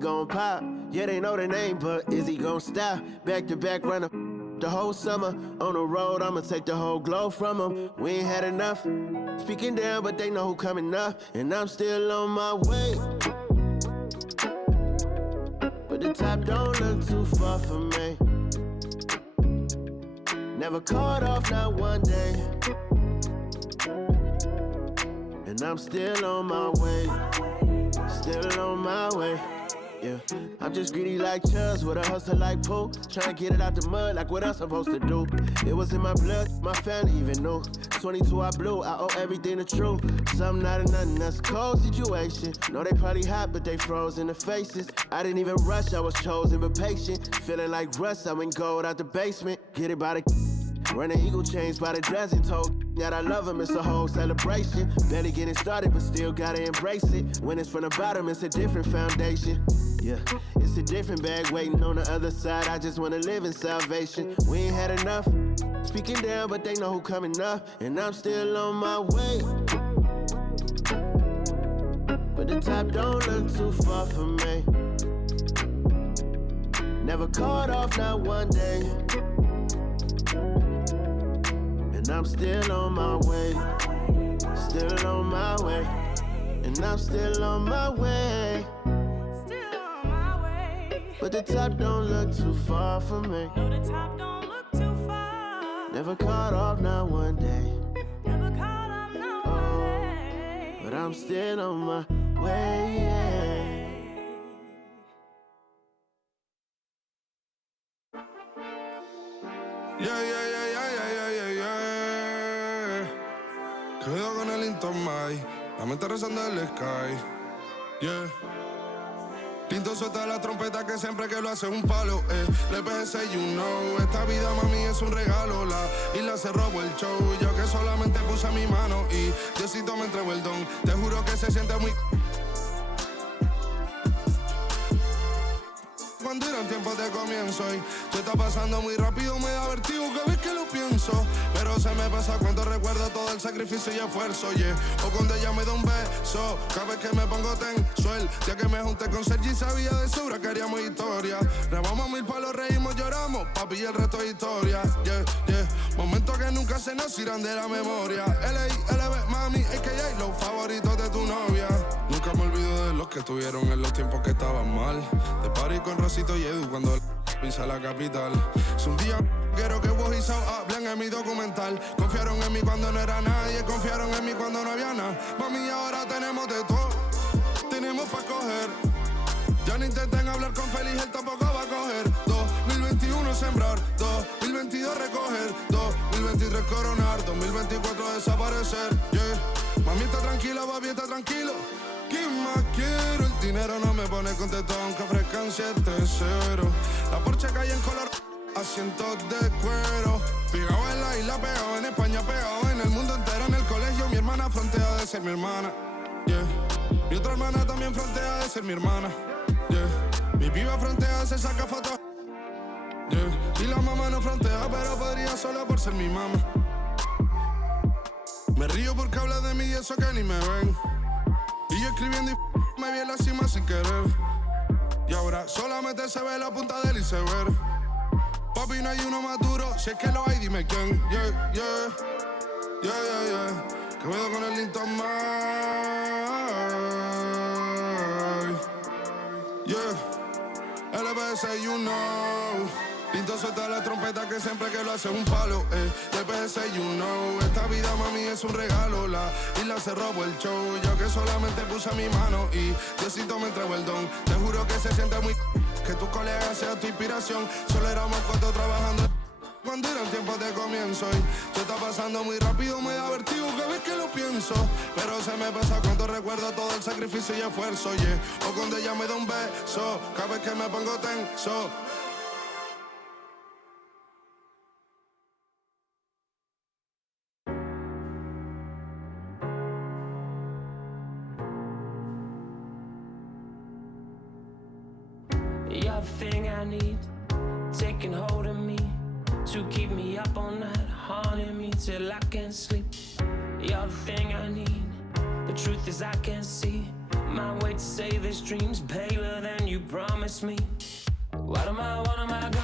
gon' pop. Yeah, they know the name, but is he gon' stop? Back to back runner the whole summer. On the road, I'ma take the whole glow from him. We ain't had enough. Speaking down, but they know who coming up. And I'm still on my way. But the top don't look too far for me. Never caught off, not one day. And I'm still on my way. Still on my way. Yeah, I'm just greedy like Chuz with a hustle like Pooh. Tryna get it out the mud like what else I'm supposed to do. It was in my blood, my family even knew. 22 I blew, I owe everything to true. Something out of nothing, that's a cold situation. Know they probably hot, but they froze in the faces. I didn't even rush, I was chosen but patient. Feeling like Russ, I went gold out the basement. Get it by the running eagle chains by the dozen. Told that I love him, it's a whole celebration. Barely getting started, but still gotta embrace it. When it's from the bottom, it's a different foundation. Yeah, it's a different bag waiting on the other side. I just wanna live in salvation. We ain't had enough. Speaking down, but they know who coming up. And I'm still on my way. But the top don't look too far for me. Never caught off, not one day. And I'm still on my way. Still on my way. And I'm still on my way. But the top don't look too far for me. No, the top don't look too far. Never caught off, not one day. Never caught off, not one day. But I'm still on my way. Cuidado con el Intomai, la mente rezando el sky. Yeah. Tinto suelta la trompeta que siempre que lo hace es un palo, Le pensé, you know, esta vida mami es un regalo. La isla se robó el show, yo que solamente puse mi mano y Diosito me entregó el don. Te juro que se siente muy... Cuando eran tiempos de comienzo y tú estás pasando muy rápido, me da vertigo cada vez que lo pienso. Pero se me pasa cuando recuerdo todo el sacrificio y esfuerzo, yeah. O cuando ella me da un beso, cada vez que me pongo tenso. El día que me junté con Sergi sabía de sobra que haríamos historia. Rebamos 1000 palos, reímos, lloramos, papi, y el resto es historia, yeah, yeah. Momentos que nunca se nos irán de la memoria. L.A.L.B. mami, a.k.a. los favoritos de tu novia. Nunca me olvido de los que estuvieron en los tiempos que estaban mal. De party con Rosito y Edu cuando pisa la capital. Si un día quiero que vos y Sao hablen en mi documental. Confiaron en mí cuando no era nadie, confiaron en mí cuando no había nada. Mami, ahora tenemos de todo, tenemos pa' coger. Ya no intenten hablar con Feliz, él tampoco va a coger. 2021 sembrar, 2022 recoger, 2023 coronar, 2024 desaparecer, yeah. Mami está tranquila, papi está tranquilo. ¿Qué más quiero? El dinero no me pone contento aunque ofrezcan 7-0. La Porsche cae en color, asientos de cuero. Pegado en la isla, pegado en España, pegado en el mundo entero. En el colegio mi hermana frontea de ser mi hermana, yeah. Mi otra hermana también frontea de ser mi hermana, yeah. Mi piba frontea, se saca fotos, yeah. Y la mamá no frontea, pero podría solo por ser mi mamá. Me río porque habla de mí y eso que ni me ven. Y yo escribiendo y me vi en la cima sin querer. Y ahora solamente se ve la punta del iceberg. Papi, no hay uno más duro, si es que lo hay, dime quién. Yeah, yeah, yeah, yeah, yeah. Que cuido con el Intomai. Yeah, LBS, you know. Tinto suelta la trompeta que siempre que lo hace es un palo, LBS, you know. Esta vida, mami, es un regalo. La isla se robó el show, yo que solamente puse mi mano y Diosito me entregó el don. Te juro que se siente muy... que tu colega sea tu inspiración. Solo éramos 4 trabajando cuando eran tiempos de comienzo y tú estás pasando muy rápido, me da vertigo cada vez que lo pienso. Pero se me pasa cuando recuerdo todo el sacrificio y esfuerzo, yeah. O cuando ella me da un beso, cada vez que me pongo tenso. You're the thing I need, taking hold of me, to keep me up all night, haunting me till I can't sleep. You're the thing I need, the truth is I can't see my way to say this dream's paler than you promised me. What am I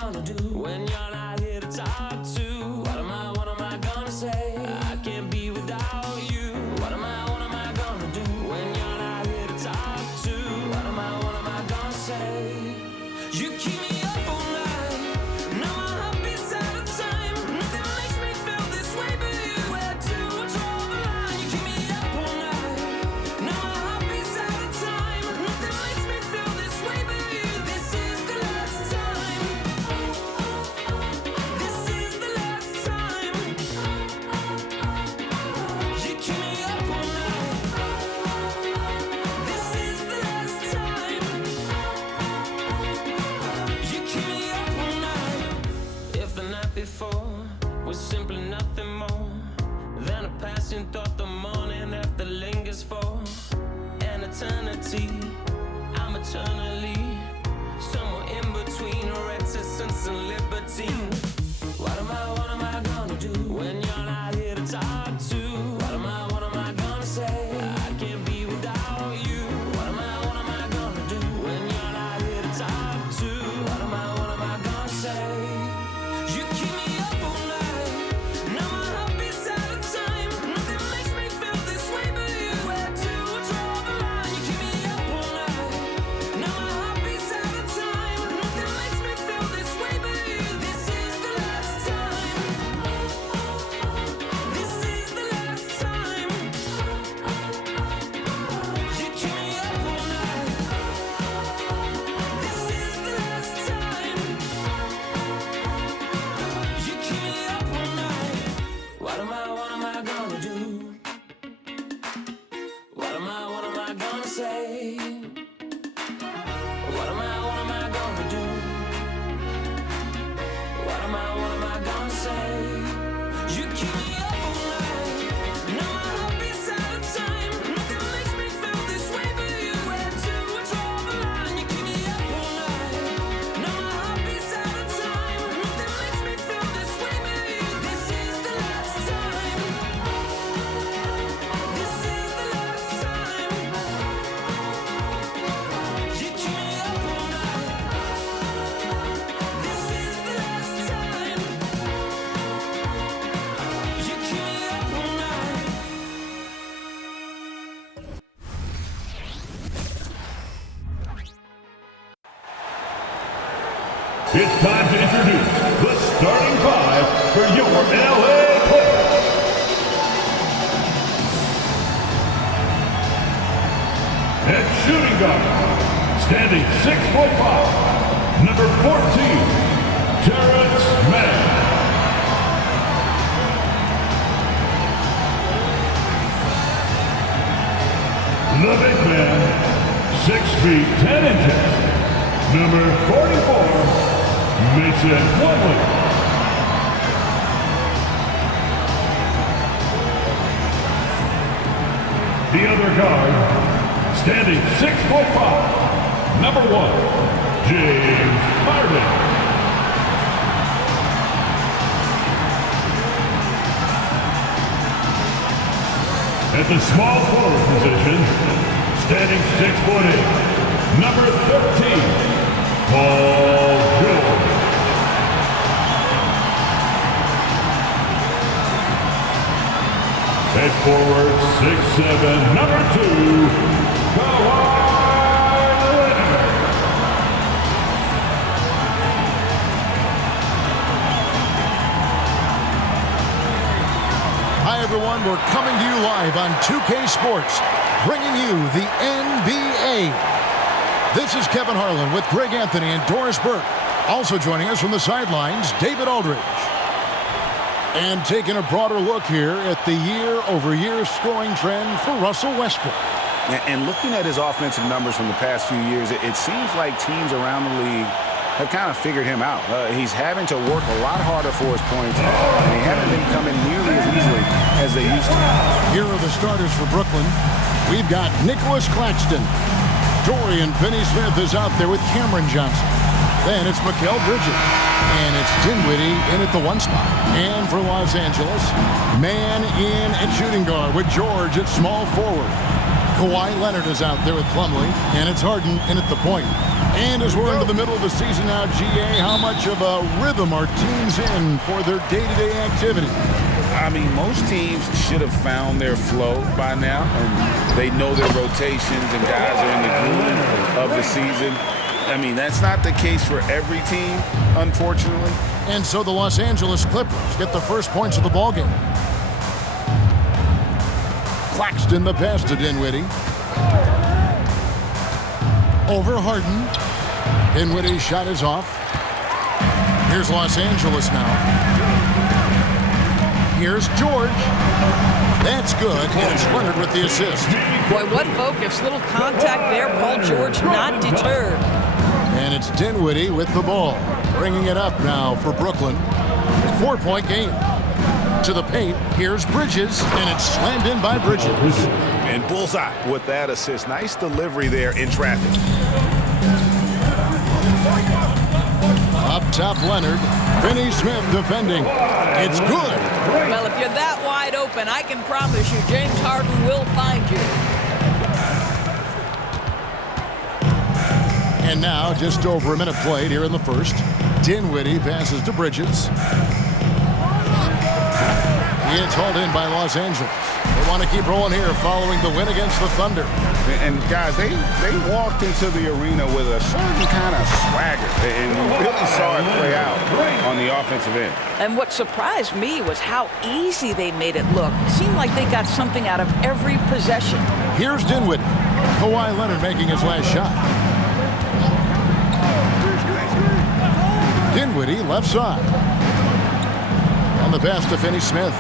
gonna do when you're not here to talk to? What am I gonna say? I can't be without you. What am I gonna do when you're not here to talk to? What am I gonna say? You keep me up all night. Now my heart beats out of time. Nothing makes me feel this way but you. Where to draw the line? You keep me up all night. Now my heart beats out of time. Nothing makes me feel this way but you. This is the last time. This is the last time. You keep me up all night. This is the last time. You keep me up all night. If the night before was simply nothing more than a passing thought, the morning after lingers for an eternity. I'm eternally somewhere in between reticence and libertine. What am I gonna do when you're not here to talk to? What am I gonna say? I can't be without you. What am I gonna do when you're not here to talk to? What am I gonna say? You keep me up all night. Now my heart beats out of time. Nothing makes me feel this way but you. Where to draw the line? You keep me up all night. Now my heart beats out of time. Nothing makes me feel this way but you. This is the last time. This is the last time. You keep me up all night. This is the last time. You keep me up all night. What am I gonna do? What am I gonna say? What am I gonna do? What am I gonna say? You keep me up all night. Now my heart beats out of time. Nothing makes me feel this way but you. Where to draw the line? You keep me up all night. Now my heart beats out of time. Nothing makes me feel this way but you. This is the last time. This is the last time. You keep me up all night. This is the last time. You keep me up all night. It's time to introduce the starting five for your LA Clippers. At shooting guard, standing 6'5", number 14, Terrence Mann. The big man, 6 feet 10 inches, number 44, Mason Plumlee. The other guard, standing 6'5", number 1, James Harden. At the small forward position, standing 6'8", number 13, Paul George. At forward, 6'7", number 2, Kawhi Leonard. Hi, everyone. We're coming to you live on 2K Sports, bringing you the NBA. This is Kevin Harlan with Greg Anthony and Doris Burke. Also joining us from the sidelines, David Aldridge. And taking a broader look here at the year-over-year scoring trend for Russell Westbrook. And looking at his offensive numbers from the past few years, it seems like teams around the league have kind of figured him out. He's having to work a lot harder for his points, and he hasn't been coming nearly as easily as they used to. Here are the starters for Brooklyn. We've got Nicholas Claxton. Dorian Finney-Smith is out there with Cameron Johnson. Then it's Mikal Bridges. And it's Dinwiddie in at the 1 spot. And for Los Angeles, man in at shooting guard with George at small forward. Kawhi Leonard is out there with Plumlee, and it's Harden in at the point. And as we're into the middle of the season now, GA, how much of a rhythm are teams in for their day-to-day activity? I mean, most teams should have found their flow by now, and they know their rotations and guys are in the groove of the season. I mean, that's not the case for every team, unfortunately. And so the Los Angeles Clippers get the first points of the ballgame. Claxton the pass to Dinwiddie. Over Harden. Dinwiddie's shot is off. Here's Los Angeles now. Here's George. That's good. And it's Leonard with the assist. Boy, what focus. Little contact there. Paul George not deterred. And it's Dinwiddie with the ball. Bringing it up now for Brooklyn. 4-point game. To the paint. Here's Bridges. And it's slammed in by Bridges. And bullseye with that assist. Nice delivery there in traffic. Up top, Leonard. Finney-Smith defending. It's good. Well, if you're that wide open, I can promise you James Harden will find you. And now, just over a minute played here in the first. Dinwiddie passes to Bridges. It's hauled in by Los Angeles. They want to keep rolling here following the win against the Thunder. And guys, they walked into the arena with a certain kind of swagger, and you really saw it play out on the offensive end. And what surprised me was how easy they made it look. It seemed like they got something out of every possession. Here's Dinwiddie. Kawhi Leonard making his last shot. Dinwiddie left side. And the pass to Finney-Smith.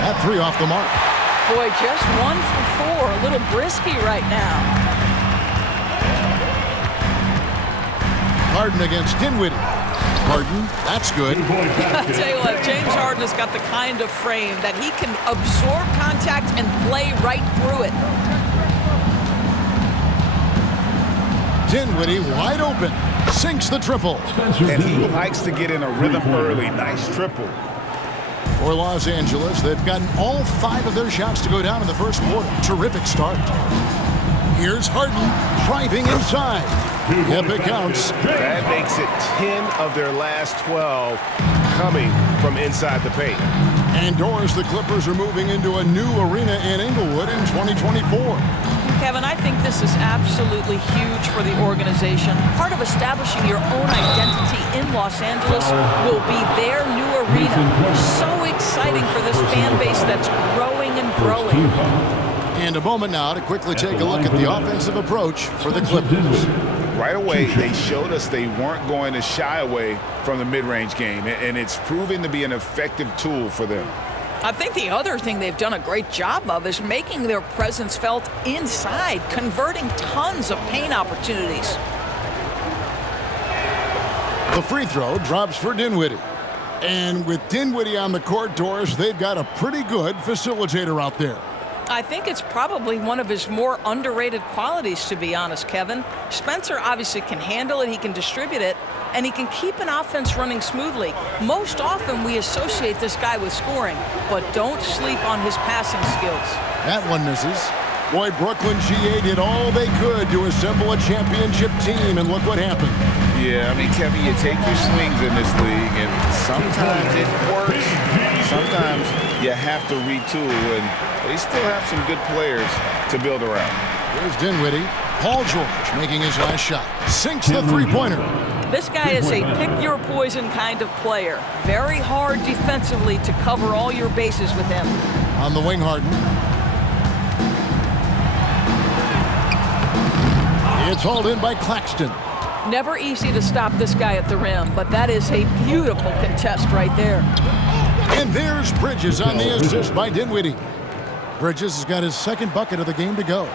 That three off the mark. Boy, just 1 for 4. A little brisky right now. Harden against Dinwiddie. Harden, that's good. I'll tell you what, James Harden has got the kind of frame that he can absorb contact and play right through it. Dinwiddie wide open. Sinks the triple. And he likes to get in a rhythm early. Nice triple. For Los Angeles, they've gotten all 5 of their shots to go down in the first quarter. Terrific start. Here's Harden driving inside. Yep, it counts. That makes it 10 of their last 12 coming from inside the paint. And Doris, the Clippers are moving into a new arena in Inglewood in 2024. Kevin, I think this is absolutely huge for the organization. Part of establishing your own identity in Los Angeles will be their new arena. So exciting for this fan base that's growing and growing. And a moment now to quickly take a look at the offensive approach for the Clippers. Right away, they showed us they weren't going to shy away from the mid-range game, and it's proven to be an effective tool for them. I think the other thing they've done a great job of is making their presence felt inside, converting tons of paint opportunities. The free throw drops for Dinwiddie. And with Dinwiddie on the court, Doris, they've got a pretty good facilitator out there. I think it's probably one of his more underrated qualities, to be honest, Kevin. Spencer obviously can handle it, he can distribute it, and he can keep an offense running smoothly. Most often we associate this guy with scoring, but don't sleep on his passing skills. That one misses. Boy, Brooklyn GA did all they could to assemble a championship team, and look what happened. Yeah, I mean, Kevin, you take your swings in this league, and sometimes it works. Sometimes you have to retool, and they still have some good players to build around. Here's Dinwiddie. Paul George making his last shot. Sinks the three-pointer. This guy is a pick-your-poison kind of player. Very hard defensively to cover all your bases with him. On the wing, Harden. It's hauled in by Claxton. Never easy to stop this guy at the rim, but that is a beautiful contest right there. And there's Bridges on the assist by Dinwiddie. Bridges has got his second bucket of the game to go.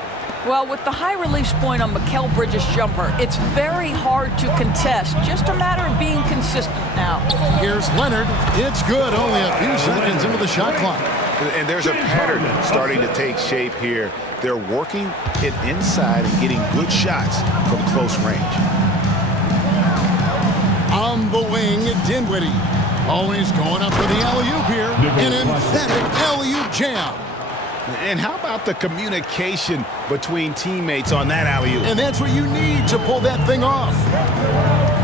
Well, with the high release point on Mikal Bridges' jumper, it's very hard to contest. Just a matter of being consistent now. Here's Leonard. It's good. Only a few seconds into the shot clock. And there's a pattern starting to take shape here. They're working it inside and getting good shots from close range. On the wing, Dinwiddie. Always going up for the alley-oop here. An emphatic alley-oop jam. And how about the communication between teammates on that alley-oop? And that's what you need to pull that thing off.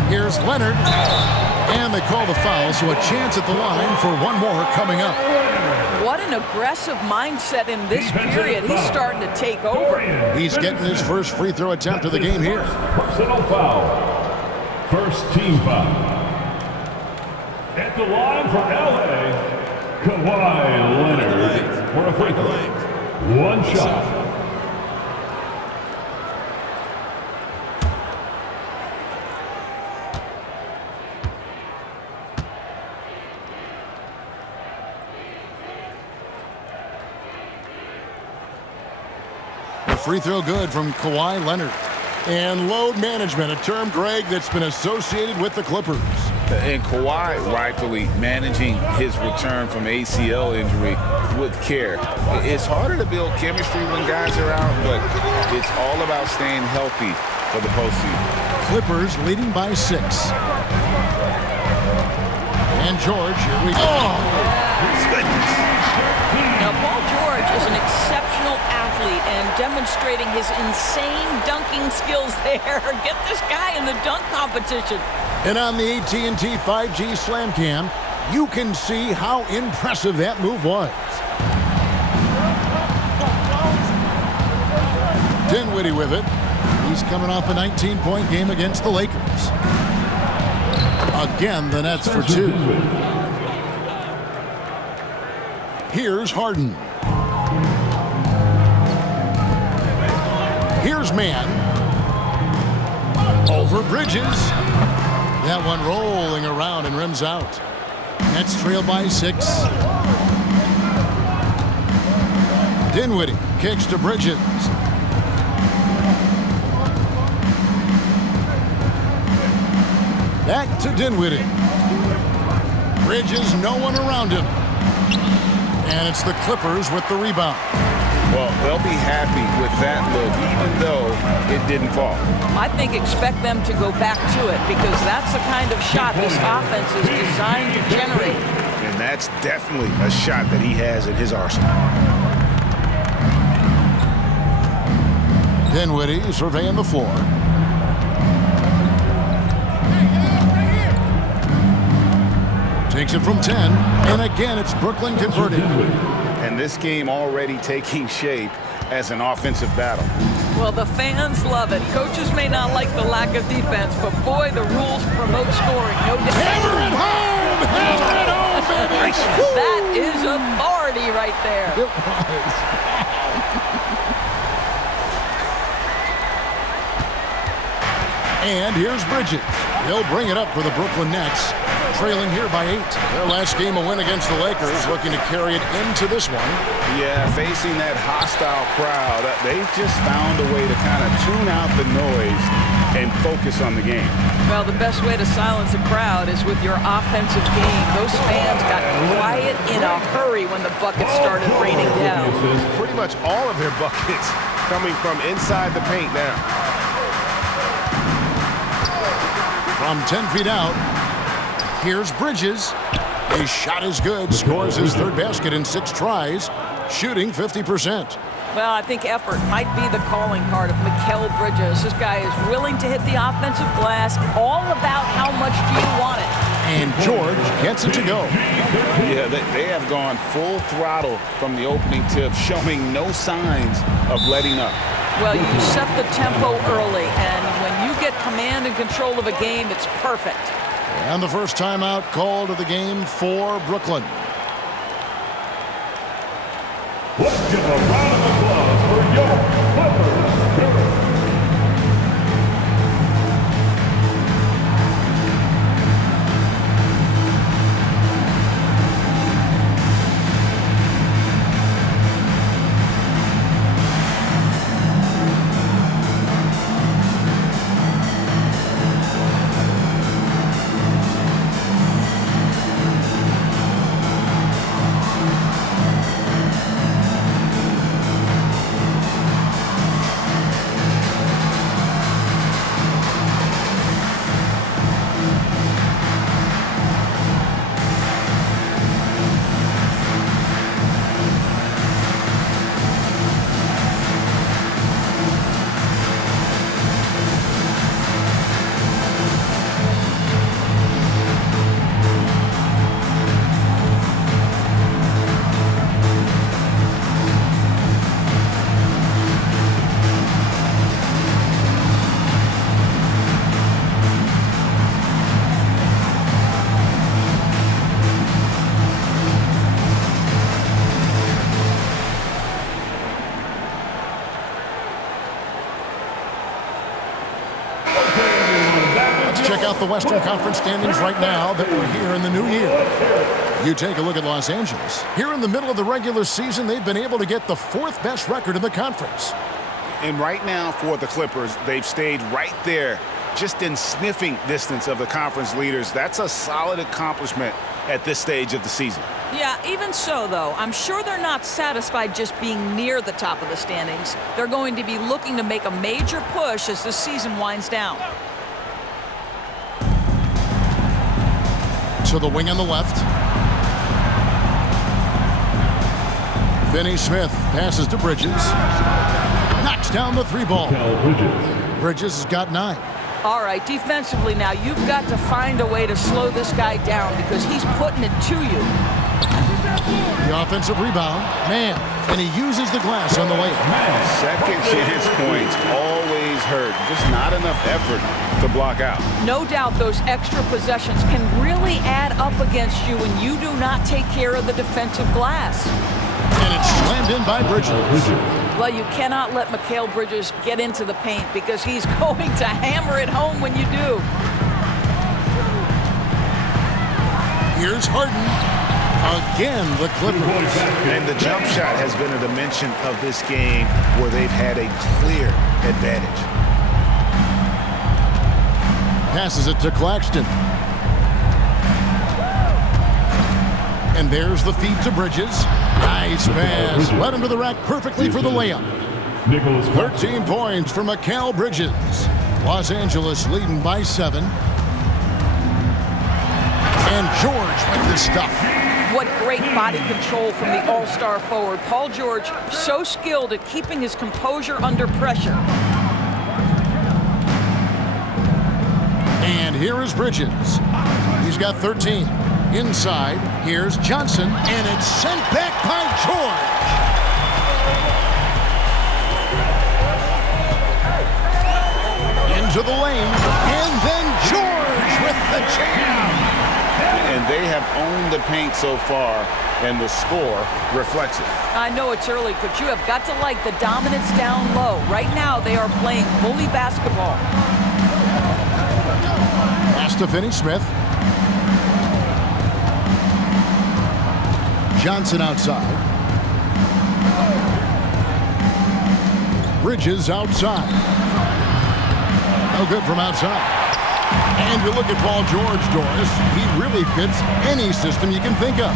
Here's Leonard. And they call the foul, so a chance at the line for one more coming up. What an aggressive mindset in this period. He's starting to take over. He's getting his first free throw attempt of the game here. Personal foul. First team foul. At the line for LA, Kawhi Leonard for a free throw. One shot. Free throw good from Kawhi Leonard. And load management, a term, Greg, that's been associated with the Clippers. And Kawhi rightfully managing his return from ACL injury with care. It's harder to build chemistry when guys are out, but it's all about staying healthy for the postseason. Clippers leading by 6. And George, here we go. Now, Paul George is an exceptional athlete and demonstrating his insane dunking skills there. Get this guy in the dunk competition. And on the AT&T 5G Slam Cam, you can see how impressive that move was. Dinwiddie with it. He's coming off a 19-point game against the Lakers. Again, the Nets for 2. Here's Harden. Here's Mann. Over Bridges. That one rolling around and rims out. Nets trail by 6. Dinwiddie kicks to Bridges. Back to Dinwiddie. Bridges, no one around him. And it's the Clippers with the rebound. Well, they'll be happy with that look, even though it didn't fall. I think expect them to go back to it because that's the kind of shot this offense is designed to generate. And that's definitely a shot that he has in his arsenal. Dinwiddie surveying the floor. Takes it from 10, and again it's Brooklyn converting. And this game already taking shape as an offensive battle. Well, the fans love it. Coaches may not like the lack of defense, but boy, the rules promote scoring. No doubt. Hammer it home! Hammer it home, baby! That is authority right there. It was. And here's Bridges. He'll bring it up for the Brooklyn Nets. Trailing here by 8. Their last game a win against the Lakers, looking to carry it into this one. Yeah, facing that hostile crowd, they've just found a way to kind of tune out the noise and focus on the game. Well, the best way to silence a crowd is with your offensive game. Those fans got quiet in a hurry when the buckets started raining down. Pretty much all of their buckets coming from inside the paint now. From 10 feet out, here's Bridges. His shot is good. Scores his third basket in 6 tries, shooting 50%. Well, I think effort might be the calling card of Mikal Bridges. This guy is willing to hit the offensive glass. All about how much do you want it. And George gets it to go. Yeah, they have gone full throttle from the opening tip, showing no signs of letting up. Well, you set the tempo early, and when you get command and control of a game, it's perfect. And the first timeout called of the game for Brooklyn. Let's give a round of applause for your Clippers. Let's check out the Western Conference standings right now that we're here in the new year. You take a look at Los Angeles. Here in the middle of the regular season, they've been able to get the 4th best record in the conference. And right now for the Clippers, they've stayed right there, just in sniffing distance of the conference leaders. That's a solid accomplishment at this stage of the season. Yeah, even so, though, I'm sure they're not satisfied just being near the top of the standings. They're going to be looking to make a major push as the season winds down. To the wing on the left. Finney Smith passes to Bridges. Knocks down the 3 ball. Bridges has got 9. All right, defensively now, you've got to find a way to slow this guy down because he's putting it to you. The offensive rebound, man, and he uses the glass on the layup. Second chance points always hurt. Just not enough effort to block out. No doubt those extra possessions can really add up against you when you do not take care of the defensive glass. And it's slammed in by Bridges. Well, you cannot let Mikal Bridges get into the paint because he's going to hammer it home when you do. Here's Harden. Again, the Clippers. And the jump shot has been a dimension of this game where they've had a clear advantage. Passes it to Claxton. And there's the feed to Bridges. Nice pass. Right under the rack perfectly for the layup. 13 points for Mikal Bridges. Los Angeles leading by 7. And George with the stuff. What great body control from the all-star forward. Paul George, so skilled at keeping his composure under pressure. And here is Bridges. He's got 13. Inside, here's Johnson, and it's sent back by George. Into the lane, and then George with the jam. And they have owned the paint so far, and the score reflects it. I know it's early, but you have got to like the dominance down low. Right now, they are playing bully basketball. Pass to Finney Smith. Johnson outside. Bridges outside. No good from outside. And you look at Paul George, Doris. He really fits any system you can think of.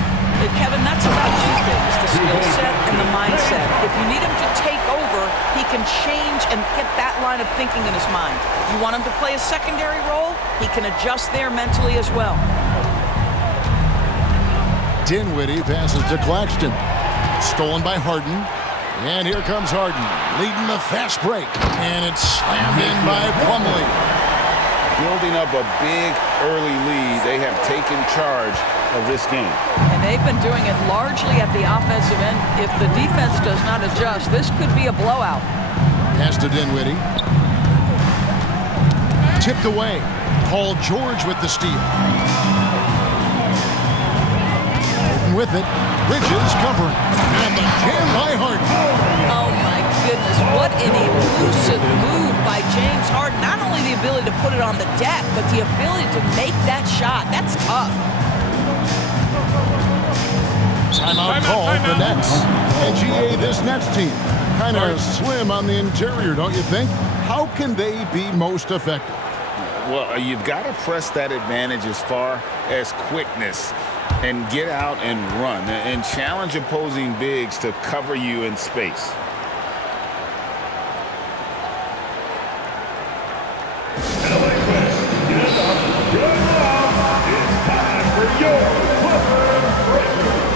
Kevin, that's about 2 things, the skill set and the mindset. If you need him to take over, he can change and get that line of thinking in his mind. You want him to play a secondary role, he can adjust there mentally as well. Dinwiddie passes to Claxton. Stolen by Harden. And here comes Harden, leading the fast break. And it's slammed in by Plumlee. Building up a big early lead, they have taken charge of this game. And they've been doing it largely at the offensive end. If the defense does not adjust, this could be a blowout. Pass to Dinwiddie. Tipped away. Paul George with the steal. With it, Bridges covering, and the jam by Harden. Oh my goodness, what an elusive move by James Harden. Not only the ability to put it on the deck, but the ability to make that shot. That's tough. Timeout called the Nets. And GA, this Nets team, kind of slim on the interior, don't you think? How can they be most effective? Well, you've got to press that advantage as far as quickness and get out and run and challenge opposing bigs to cover you in space. It's time for your Clippers breakthrough.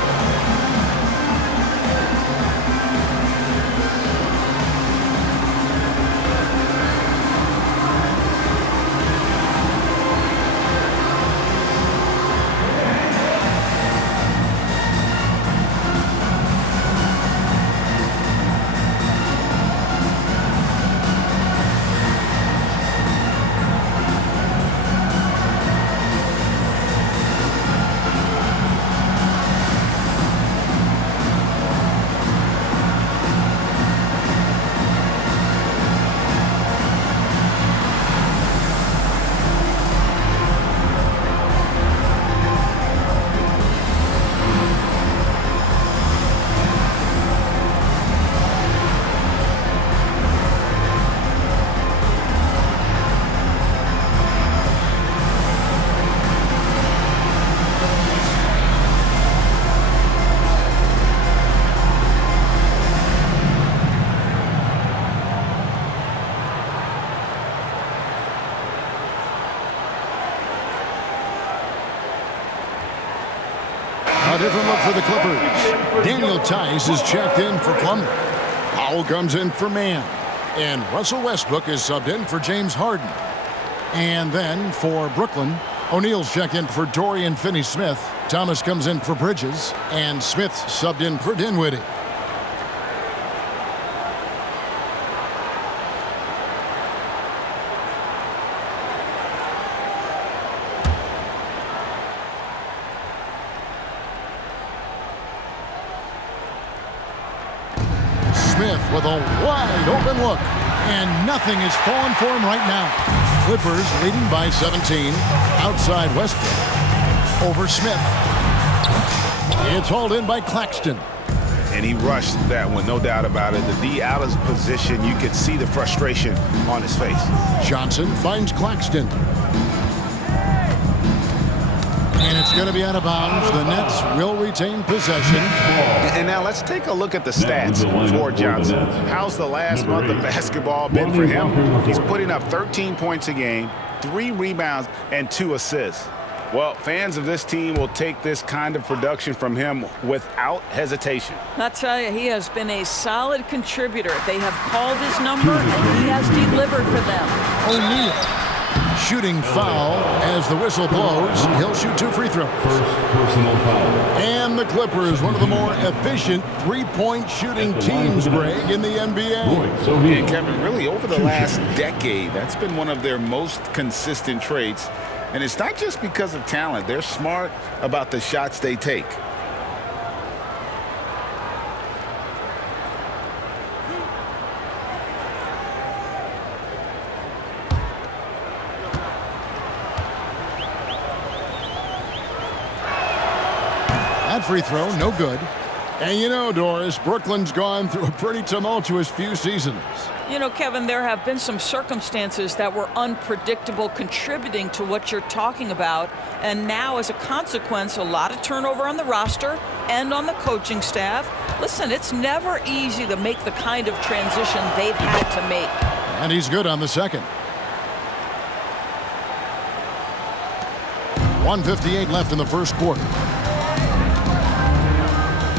A different look for the Clippers. Daniel Tice is checked in for Plumlee. Powell comes in for Mann. And Russell Westbrook is subbed in for James Harden. And then for Brooklyn, O'Neal's checked in for Dorian Finney-Smith. Thomas comes in for Bridges. And Smith's subbed in for Dinwiddie. Smith with a wide open look, and nothing is falling for him right now. Clippers leading by 17. Outside Westbrook. Over Smith. It's hauled in by Claxton. And he rushed that one, no doubt about it. The D out of position, you could see the frustration on his face. Johnson finds Claxton. And it's going to be out of bounds. The Nets will retain possession. And now let's take a look at the stats for Johnson. How's the last month of basketball been for him? He's putting up 13 points a game, 3 rebounds, and 2 assists. Well, fans of this team will take this kind of production from him without hesitation. I'll tell you, he has been a solid contributor. They have called his number, and he has delivered for them. O'Neal. Shooting foul as the whistle blows. He'll shoot 2 free throws. First personal foul. And the Clippers, one of the more efficient three-point shooting teams, Greg, in the NBA. And Kevin, really over the last decade, that's been one of their most consistent traits. And it's not just because of talent. They're smart about the shots they take. That free throw, no good. And you know, Doris, Brooklyn's gone through a pretty tumultuous few seasons. You know, Kevin, there have been some circumstances that were unpredictable contributing to what you're talking about. And now, as a consequence, a lot of turnover on the roster and on the coaching staff. Listen, it's never easy to make the kind of transition they've had to make. And he's good on the second. 1:58 left in the first quarter.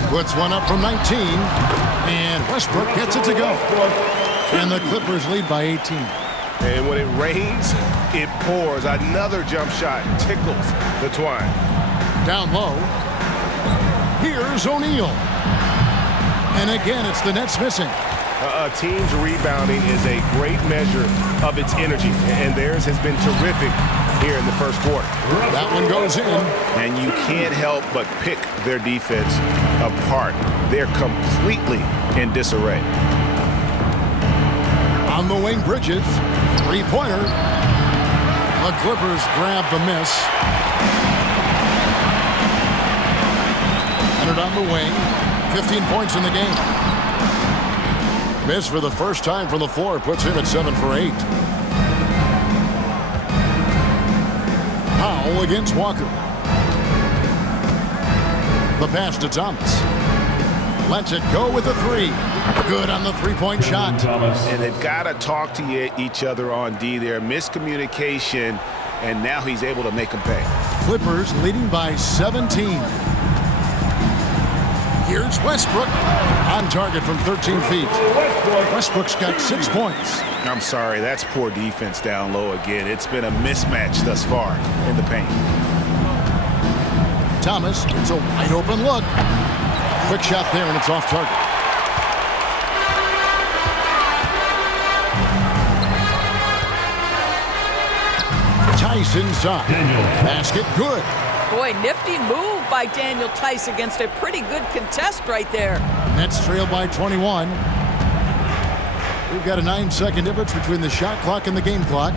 Puts one up from 19, and Westbrook gets it to go. And the Clippers lead by 18. And when it rains, it pours. Another jump shot tickles the twine. Down low. Here's O'Neal. And again, it's the Nets missing. A team's rebounding is a great measure of its energy, and theirs has been terrific here in the first quarter. That one goes in. And you can't help but pick their defense apart. They're completely in disarray. On the wing, Bridges. Three-pointer. The Clippers grab the miss. Entered on the wing. 15 points in the game. Miss for the first time from the floor puts him at 7 for 8. Powell against Walker. The pass to Thomas. Lets it go with a 3. Good on the three-point shot. And they've got to talk to each other on D there. Miscommunication, and now he's able to make them pay. Clippers leading by 17. Here's Westbrook. On target from 13 feet. Westbrook's got 6 points. I'm sorry, that's poor defense down low again. It's been a mismatch thus far in the paint. Thomas gets a wide open look. Quick shot there, and it's off target. Tice inside. Basket good. Boy, nifty move by Daniel Tice against a pretty good contest right there. Nets trail by 21. We've got a 9-second difference between the shot clock and the game clock.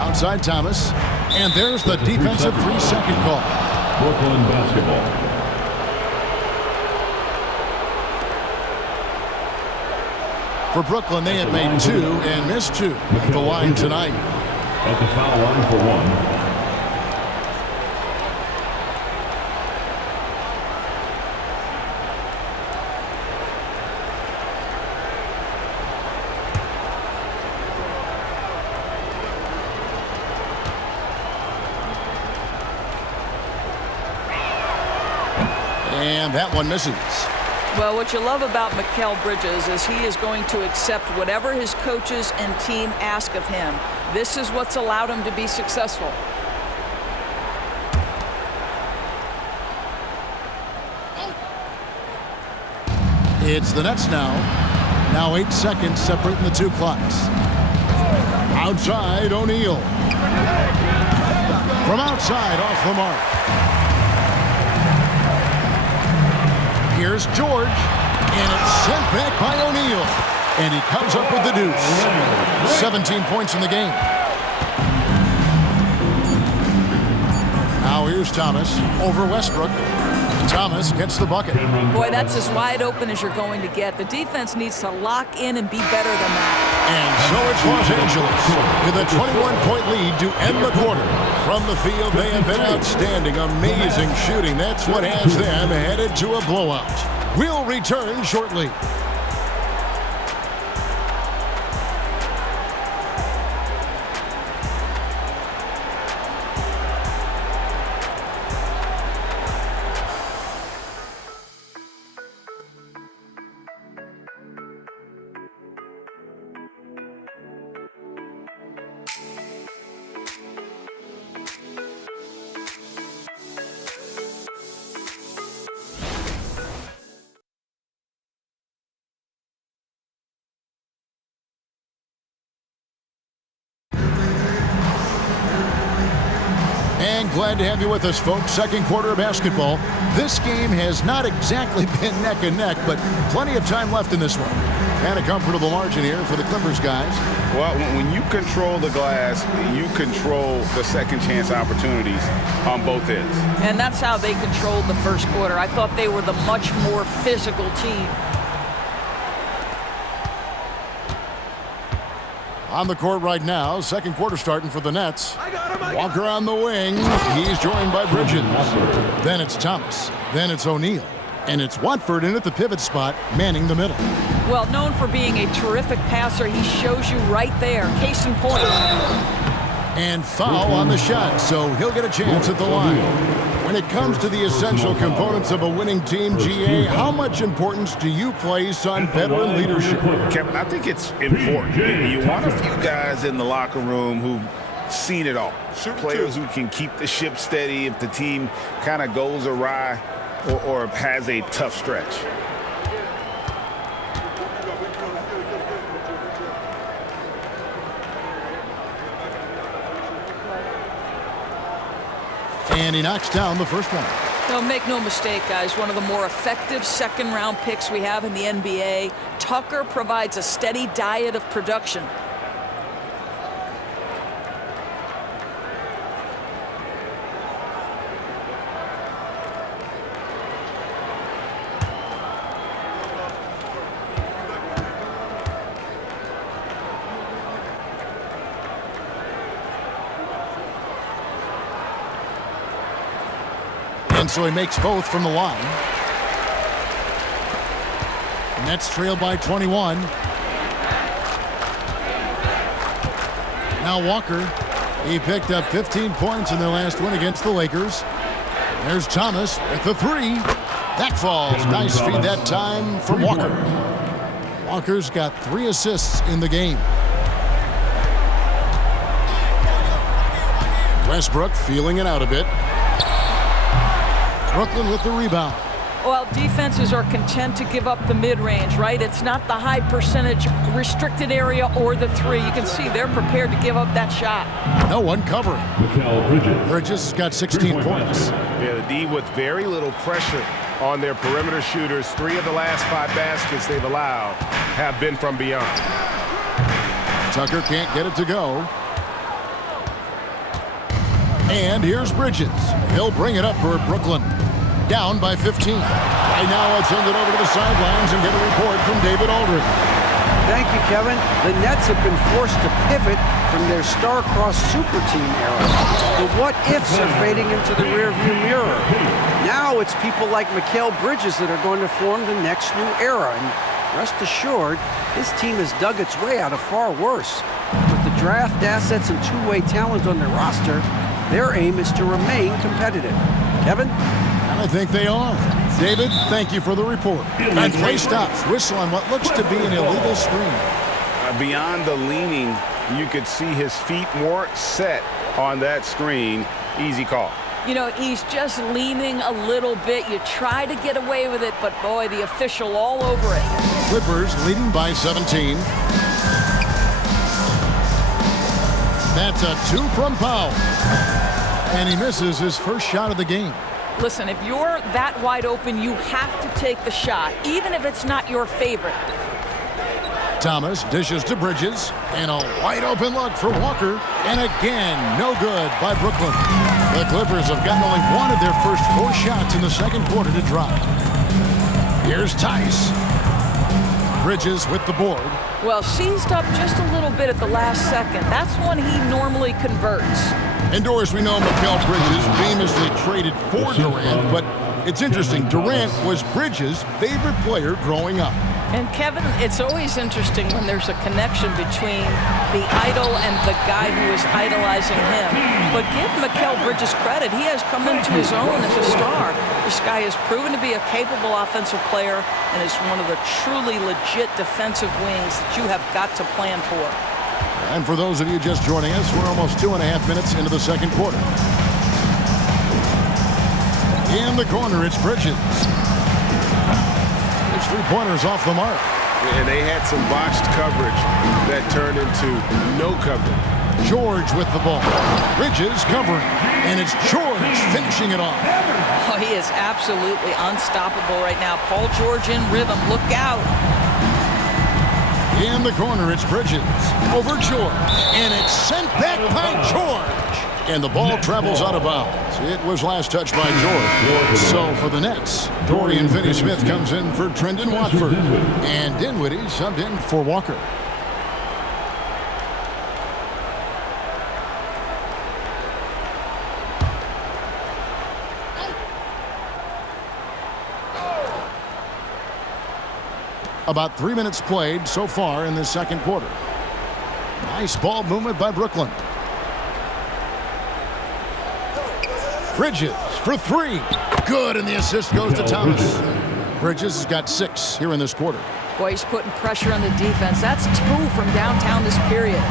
Outside Thomas. And there's the defensive 3-second call. Brooklyn basketball. For Brooklyn, they had made 2 and missed 2 at the line tonight. At the foul line for 1. And that one misses. Well, what you love about Mikal Bridges is he is going to accept whatever his coaches and team ask of him. This is what's allowed him to be successful. It's the Nets now. Now 8 seconds separating the two clocks. Outside, O'Neal. From outside, off the mark. Here's George, and it's sent back by O'Neal. And he comes up with the deuce. 17 points in the game. Now here's Thomas over Westbrook. Thomas gets the bucket. Boy, that's as wide open as you're going to get. The defense needs to lock in and be better than that. And so it's Los Angeles with a 21-point lead to end the quarter. From the field, they have been outstanding. Amazing shooting. That's what has them headed to a blowout. We'll return shortly. And glad to have you with us, folks. Second quarter of basketball. This game has not exactly been neck and neck, but plenty of time left in this one. And a comfortable margin here for the Clippers guys. Well, when you control the glass, you control the second chance opportunities on both ends. And that's how they controlled the first quarter. I thought they were the much more physical team. On the court right now, second quarter starting for the Nets. Walker on the wing. He's joined by Bridges. Then it's Thomas. Then it's O'Neal. And it's Watford in at the pivot spot, manning the middle. Well, known for being a terrific passer, he shows you right there. Case in point. And foul on the shot, so he'll get a chance at the line. When it comes to the essential components of a winning team, GA, how much importance do you place on veteran leadership? Kevin, I think it's important. You want a few guys in the locker room who've seen it all. Players who can keep the ship steady if the team kind of goes awry or has a tough stretch. And he knocks down the first one. No, make no mistake, guys. One of the more effective second-round picks we have in the NBA. Tucker provides a steady diet of production. And so he makes both from the line. Nets trail by 21. Now Walker. He picked up 15 points in their last win against the Lakers. There's Thomas with the three. That falls. Nice feed that time from Walker. Walker's got 3 assists in the game. Westbrook feeling it out a bit. Brooklyn with the rebound. Well, defenses are content to give up the mid-range, right? It's not the high percentage restricted area or the three. You can see they're prepared to give up that shot. No one covering. Bridges has got 16 points. Yeah, the D with very little pressure on their perimeter shooters. 3 of the last 5 baskets they've allowed have been from beyond. Tucker can't get it to go. And here's Bridges. He'll bring it up for Brooklyn. Down by 15. Right now, let's send it over to the sidelines and get a report from David Aldridge. Thank you, Kevin. The Nets have been forced to pivot from their star-crossed super team era. The what-ifs are fading into the rearview mirror. Now it's people like Mikal Bridges that are going to form the next new era. And rest assured, this team has dug its way out of far worse. With the draft assets and two-way talent on their roster, their aim is to remain competitive. Kevin? I think they are. David, thank you for the report. And play stops. Whistle on what looks to be an illegal screen. Beyond the leaning, you could see his feet more set on that screen. Easy call. You know, he's just leaning a little bit. You try to get away with it, but boy, the official all over it. Clippers leading by 17. That's a 2 from Powell. And he misses his first shot of the game. Listen, if you're that wide open, you have to take the shot, even if it's not your favorite. Thomas dishes to Bridges, and a wide open look for Walker, and again, no good by Brooklyn. The Clippers have gotten only one of their first 4 shots in the second quarter to drop. Here's Tice. Bridges with the board. Well, seized up just a little bit at the last second. That's when he normally converts. Indoors, we know Mikal Bridges famously traded for Durant, but it's interesting. Durant was Bridges' favorite player growing up. And Kevin, it's always interesting when there's a connection between the idol and the guy who is idolizing him. But give Mikal Bridges credit. He has come into his own as a star. This guy has proven to be a capable offensive player and is one of the truly legit defensive wings that you have got to plan for. And for those of you just joining us, we're almost 2.5 minutes into the second quarter. In the corner, it's Bridges. His 3-pointers off the mark. And they had some botched coverage that turned into no coverage. George with the ball. Bridges covering. And it's George finishing it off. Oh, he is absolutely unstoppable right now. Paul George in rhythm. Look out. In the corner, it's Bridges. Over George. And it's sent back by George. And the ball travels out of bounds. It was last touched by George. So for the Nets, Dorian Finney-Smith comes in for Trendon Watford. And Dinwiddie subbed in for Walker. About 3 minutes played so far in this second quarter. Nice ball movement by Brooklyn. Bridges for 3. Good, and the assist goes to Thomas. Bridges has got 6 here in this quarter. Boy, he's putting pressure on the defense. That's 2 from downtown this period.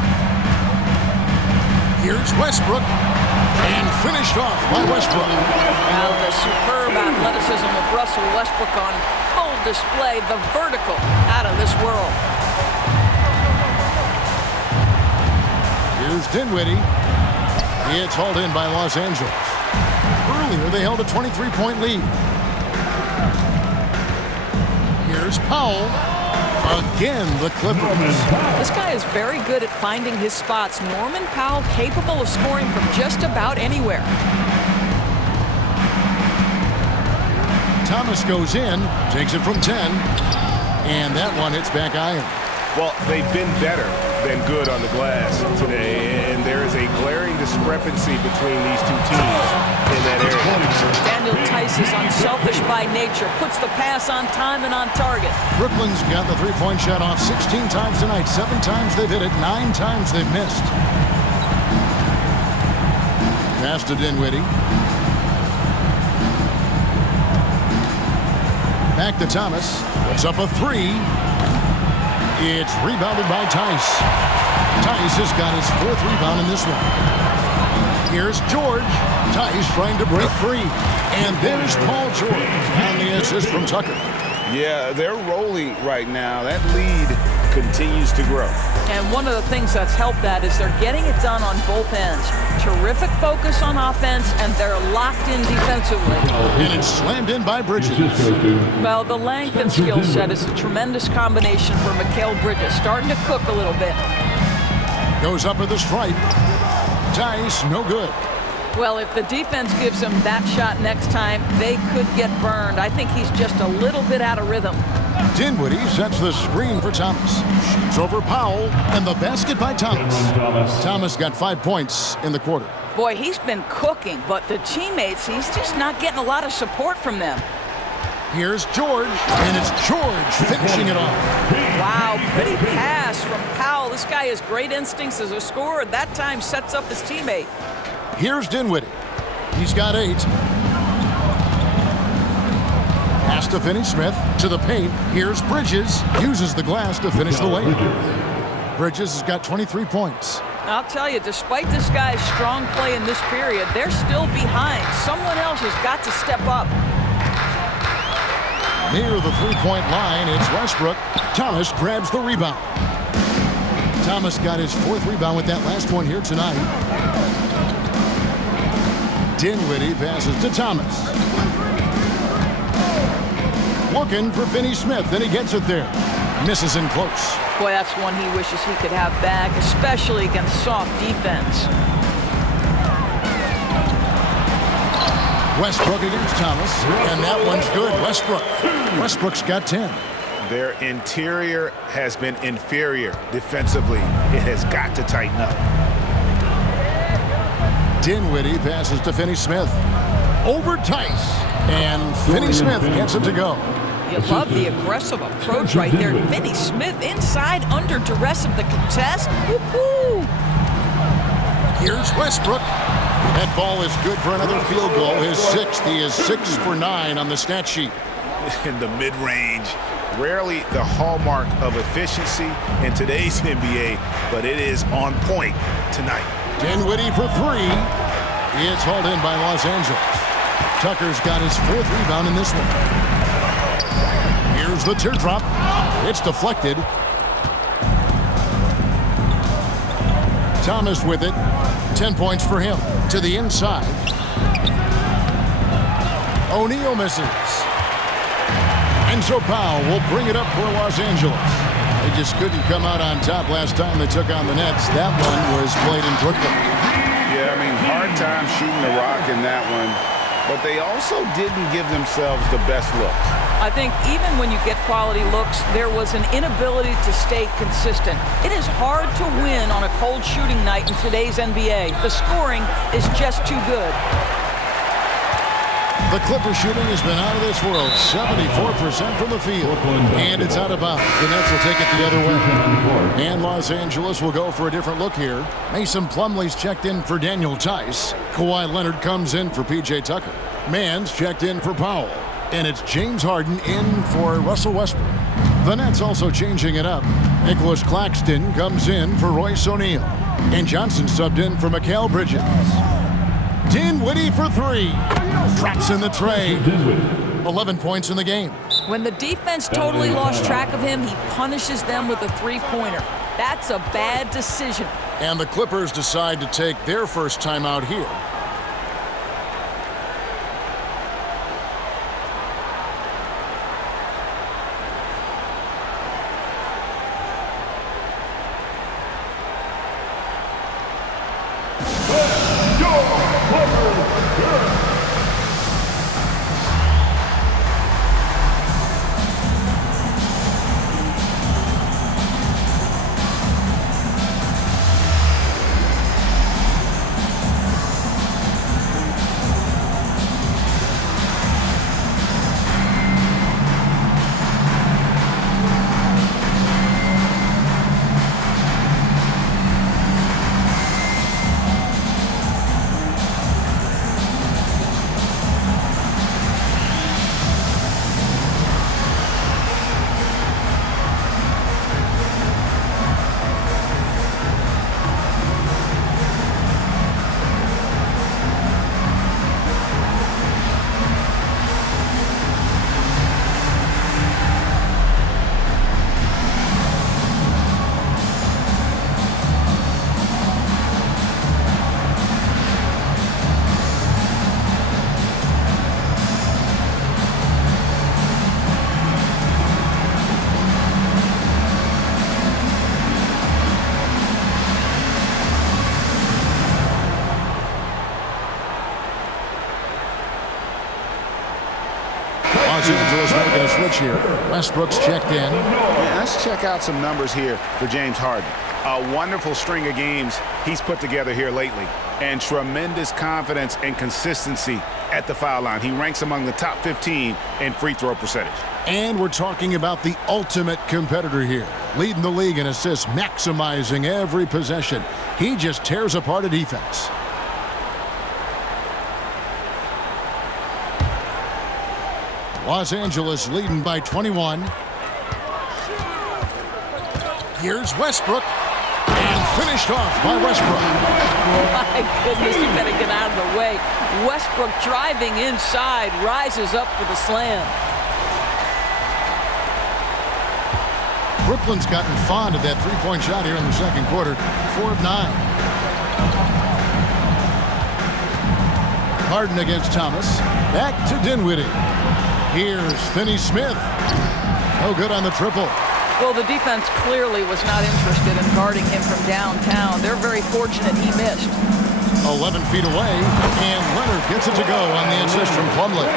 Here's Westbrook. And finished off by Westbrook. Now the superb athleticism of Russell Westbrook on full display. The vertical out of this world. Here's Dinwiddie. It's hauled in by Los Angeles. Earlier, they held a 23-point lead. Here's Powell. Again, the Clippers. This guy is very good at finding his spots. Norman Powell capable of scoring from just about anywhere. Thomas goes in, takes it from 10, and that one hits back iron. Well, they've been better than good on the glass today, and there is a glaring discrepancy between these two teams in that area. Daniel Tice is unselfish by nature, puts the pass on time and on target. Brooklyn's got the 3-point shot off 16 times tonight. 7 times they've hit it, 9 times they've missed. Pass to Dinwiddie. Back to Thomas. Puts up a 3. It's rebounded by Tice. Tice has got his 4th rebound in this one. Here's George. Tice trying to break free. And there's Paul George on the assist from Tucker. Yeah, they're rolling right now. That lead continues to grow. And one of the things that's helped that is they're getting it done on both ends. Terrific focus on offense, and they're locked in defensively. And it's slammed in by Bridges. Well, the length and skill set is a tremendous combination for Mikal Bridges. Starting to cook a little bit. Goes up at the stripe. Tice, no good. Well, if the defense gives him that shot next time, they could get burned. I think he's just a little bit out of rhythm. Dinwiddie sets the screen for Thomas. Shoots over Powell, and the basket by Thomas. Thomas got 5 points in the quarter. Boy, he's been cooking, but the teammates, he's just not getting a lot of support from them. Here's George, and it's George finishing it off. Wow, pretty pass from Powell. This guy has great instincts as a scorer. That time sets up his teammate. Here's Dinwiddie. He's got 8. Pass to Finney-Smith. To the paint. Here's Bridges. Uses the glass to finish the layup. Bridges has got 23 points. I'll tell you, despite this guy's strong play in this period, they're still behind. Someone else has got to step up. Near the three-point line, it's Westbrook. Thomas grabs the rebound. Thomas got his 4th rebound with that last one here tonight. Dinwiddie passes to Thomas. Looking for Finney-Smith, and he gets it there. Misses in close. Boy, that's one he wishes he could have back, especially against soft defense. Westbrook against Thomas, and that one's good. Westbrook's got 10. Their interior has been inferior defensively. It has got to tighten up. Dinwiddie passes to Finney-Smith. Over Tice, and Finney-Smith gets it to go. You love the aggressive approach right there. Finney-Smith inside under duress of the contest. Woo-hoo! Here's Westbrook. That ball is good for another field goal. His 6th. He is 6 for 9 on the stat sheet. In the mid-range, rarely the hallmark of efficiency in today's NBA, but it is on point tonight. Dinwiddie for 3. It's hauled in by Los Angeles. Tucker's got his 4th rebound in this one. Here's the teardrop. It's deflected. Thomas with it. 10 points for him. To the inside. O'Neal misses. And so Powell will bring it up for Los Angeles. They just couldn't come out on top last time they took on the Nets. That one was played in Brooklyn. Yeah, I mean, hard time shooting the rock in that one. But they also didn't give themselves the best looks. I think even when you get quality looks, there was an inability to stay consistent. It is hard to win on a cold shooting night in today's NBA. The scoring is just too good. The Clippers shooting has been out of this world. 74% from the field. And it's out of bounds. The Nets will take it the other way. And Los Angeles will go for a different look here. Mason Plumlee's checked in for Daniel Tice. Kawhi Leonard comes in for P.J. Tucker. Mann's checked in for Powell. And it's James Harden in for Russell Westbrook. The Nets also changing it up. Nicholas Claxton comes in for Royce O'Neal. And Johnson subbed in for Mikal Bridges. Dinwiddie for 3. Drops in the tray. 11 points in the game. When the defense totally lost track of him, he punishes them with a three-pointer. That's a bad decision. And the Clippers decide to take their first timeout here. Los Angeles making a switch here. Westbrook's checked in. Yeah, let's check out some numbers here for James Harden. A wonderful string of games he's put together here lately. And tremendous confidence and consistency at the foul line. He ranks among the top 15 in free throw percentage. And we're talking about the ultimate competitor here. Leading the league in assists, maximizing every possession. He just tears apart a defense. Los Angeles leading by 21. Here's Westbrook. And finished off by Westbrook. My goodness, you better get out of the way. Westbrook driving inside, rises up for the slam. Brooklyn's gotten fond of that three-point shot here in the second quarter. 4 of 9. Harden against Thomas. Back to Dinwiddie. Here's Finney-Smith. No good on the triple. Well, the defense clearly was not interested in guarding him from downtown. They're very fortunate he missed. 11 feet away, and Leonard gets it to go on the assist from Plumlee.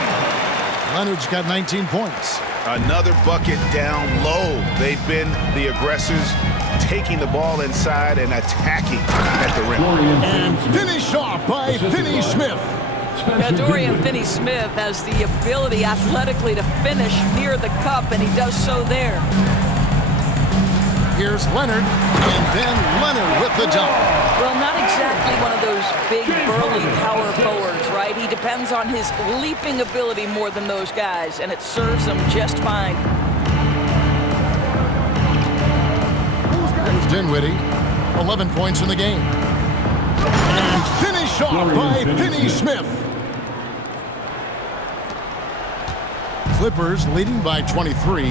Leonard's got 19 points. Another bucket down low. They've been the aggressors, taking the ball inside and attacking at the rim. And finished off by Finney-Smith. Yeah, Dorian Finney-Smith has the ability athletically to finish near the cup, and he does so there. Here's Leonard, and then Leonard with the dunk. Well, not exactly one of those big, burly power forwards, right? He depends on his leaping ability more than those guys, and it serves him just fine. Here's Dinwiddie, 11 points in the game. And finished off by Finney-Smith. Clippers leading by 23.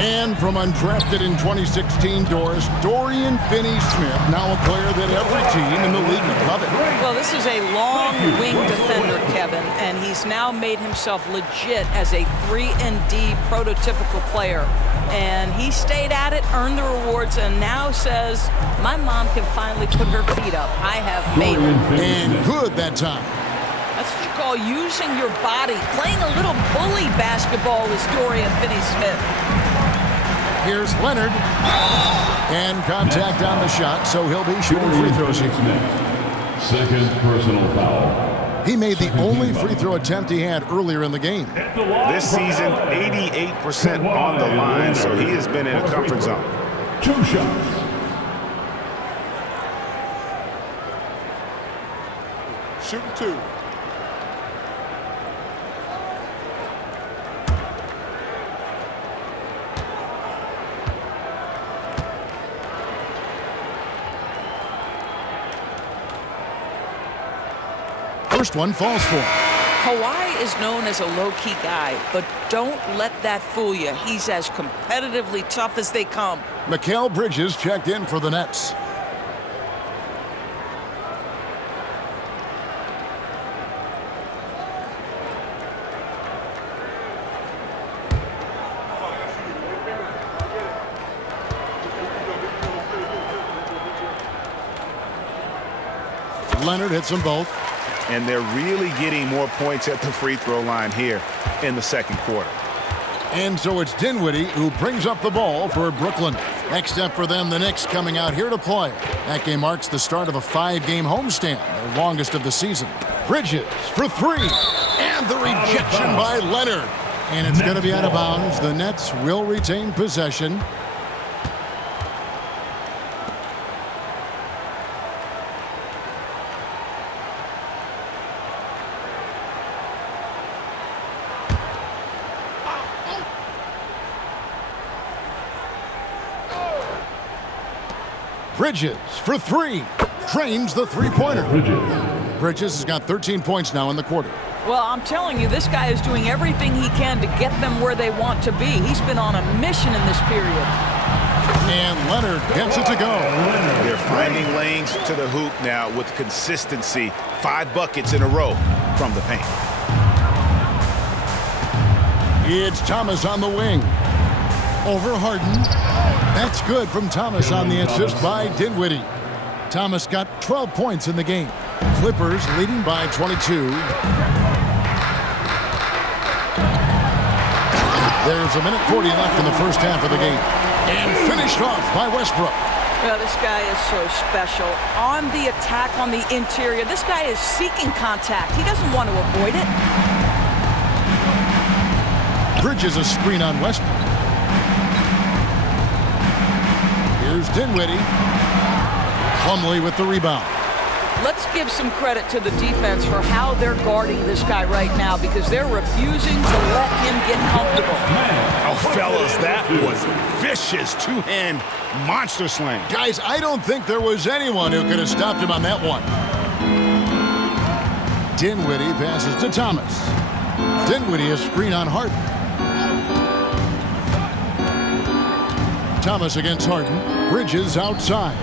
And from undrafted in 2016 doors, Dorian Finney-Smith, now a player that every team in the league would love it. Well, this is a long wing defender, Kevin, and he's now made himself legit as a 3-and-D prototypical player. And he stayed at it, earned the rewards, and now says, my mom can finally put her feet up. I have made it. And good that time. That's what you call using your body. Playing a little bully basketball is Dorian Finney-Smith. Here's Leonard. And contact on the shot, so he'll be shooting free throws here. Second personal foul. He made the only free throw attempt he had earlier in the game. This season, 88% on the line, so he has been in a comfort zone. 2 shots. Shooting 2. First one falls for him. Kawhi is known as a low-key guy, but don't let that fool you. He's as competitively tough as they come. Mikal Bridges checked in for the Nets. Leonard hits them both. And they're really getting more points at the free throw line here in the second quarter. And so it's Dinwiddie who brings up the ball for Brooklyn. Next up for them, the Knicks coming out here to play. That game marks the start of a 5-game homestand, their longest of the season. Bridges for 3. And the rejection by Leonard. And it's going to be out of bounds. The Nets will retain possession. Bridges for 3. Trains the three-pointer. Bridges has got 13 points now in the quarter. Well, I'm telling you, this guy is doing everything he can to get them where they want to be. He's been on a mission in this period. And Leonard gets it to go. They're finding lanes to the hoop now with consistency. 5 buckets in a row from the paint. It's Thomas on the wing. Over Harden. That's good from Thomas on the assist by Dinwiddie. Thomas got 12 points in the game. Clippers leading by 22. There's a minute 40 left in the first half of the game. And finished off by Westbrook. Well, this guy is so special. On the attack on the interior, this guy is seeking contact. He doesn't want to avoid it. Bridges a screen on Westbrook. Here's Dinwiddie. Plumlee with the rebound. Let's give some credit to the defense for how they're guarding this guy right now, because they're refusing to let him get comfortable. Oh, fellas, that was vicious two-hand monster slam. Guys, I don't think there was anyone who could have stopped him on that one. Dinwiddie passes to Thomas. Dinwiddie is screen on Harden. Thomas against Harden. Bridges outside.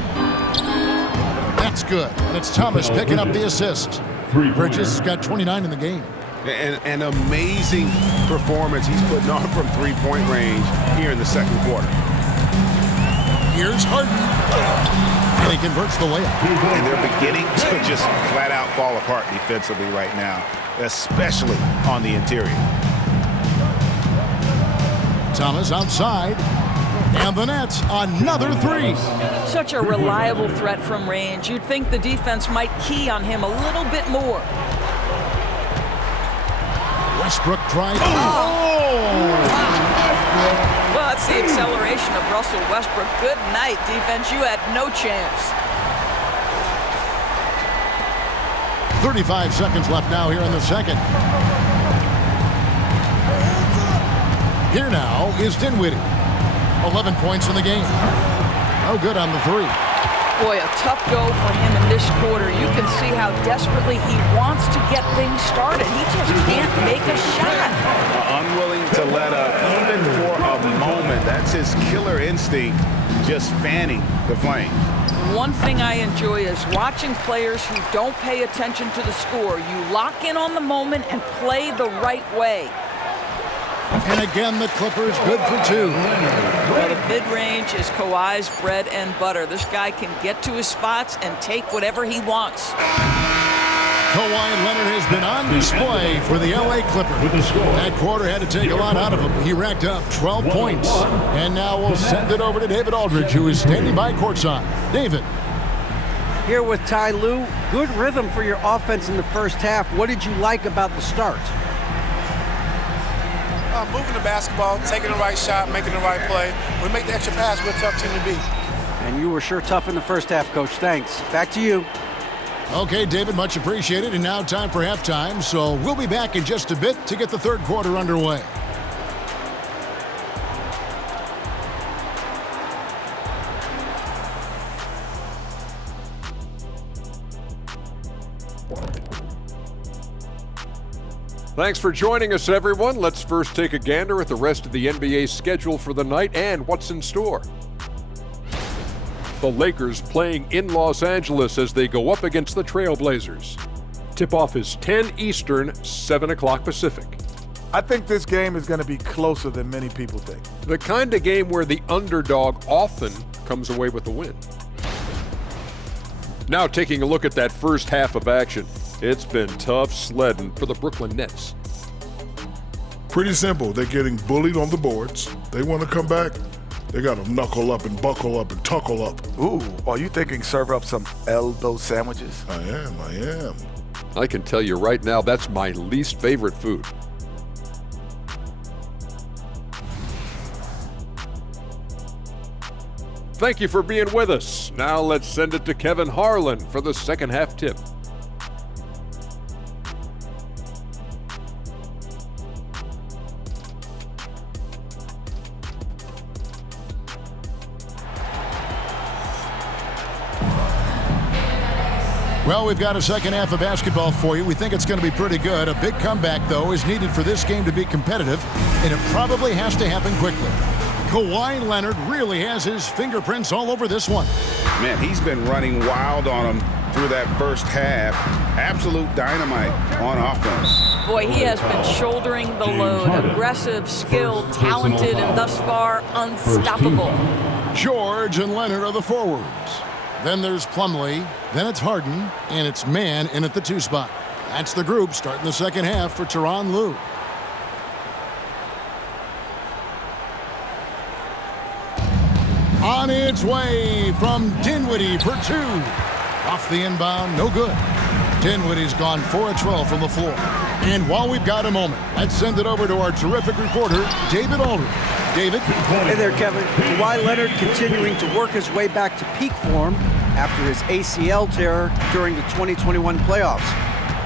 That's good. And it's Thomas picking up the assist. Bridges has got 29 in the game. An amazing performance he's putting on from three-point range here in the second quarter. Here's Harden. And he converts the layup. And they're beginning to just flat out fall apart defensively right now, especially on the interior. Thomas outside. And the Nets, another three. Such a reliable threat from range. You'd think the defense might key on him a little bit more. Westbrook drive. Well, that's the acceleration of Russell Westbrook. Good night, defense. You had no chance. 35 seconds left now here in the second. Here now is Dinwiddie. 11 points in the game. No good on the three. Boy, a tough go for him in this quarter. You can see how desperately he wants to get things started. He just can't make a shot. Unwilling to let up, even for a moment. That's his killer instinct, just fanning the flames. One thing I enjoy is watching players who don't pay attention to the score. You lock in on the moment and play the right way. And again, the Clippers good for two. Well, the mid-range is Kawhi's bread and butter. This guy can get to his spots and take whatever he wants. Kawhi Leonard has been on display for the LA Clippers. That quarter had to take a lot out of him. He racked up 12 points. And now we'll send it over to David Aldridge, who is standing by courtside. David. Here with Ty Lue. Good rhythm for your offense in the first half. What did you like about the start? Moving the basketball, taking the right shot, making the right play. We make the extra pass, we're a tough team to beat. And you were sure tough in the first half, Coach. Thanks. Back to you. Okay, David, much appreciated. And now time for halftime. So we'll be back in just a bit to get the third quarter underway. Thanks for joining us, everyone. Let's first take a gander at the rest of the NBA schedule for the night and what's in store. The Lakers playing in Los Angeles as they go up against the Trailblazers. Tip-off is 10 Eastern, 7 o'clock Pacific. I think this game is going to be closer than many people think. The kind of game where the underdog often comes away with the win. Now taking a look at that first half of action. It's been tough sledding for the Brooklyn Nets. Pretty simple. They're getting bullied on the boards. They want to come back. They got to knuckle up and buckle up and tuckle up. Ooh, are you thinking serve up some elbow sandwiches? I am. I can tell you right now, that's my least favorite food. Thank you for being with us. Now let's send it to Kevin Harlan for the second half tip. Well, we've got a second half of basketball for you. We think it's going to be pretty good. A big comeback, though, is needed for this game to be competitive, and it probably has to happen quickly. Kawhi Leonard really has his fingerprints all over this one. Man, he's been running wild on him through that first half. Absolute dynamite on offense. Boy, he has been shouldering the load. Aggressive, skilled, talented, and thus far unstoppable. George and Leonard are the forwards. Then there's Plumlee, then it's Harden, and it's Mann in at the 2 spot. That's the group starting the second half for Tyronn Lue. On its way from Dinwiddie for 2. Off the inbound, no good. Dinwiddie's gone 4 of 12 from the floor. And while we've got a moment, let's send it over to our terrific reporter, David Aldridge. David? Hey there, Kevin. Kawhi Leonard continuing to work his way back to peak form after his ACL tear during the 2021 playoffs.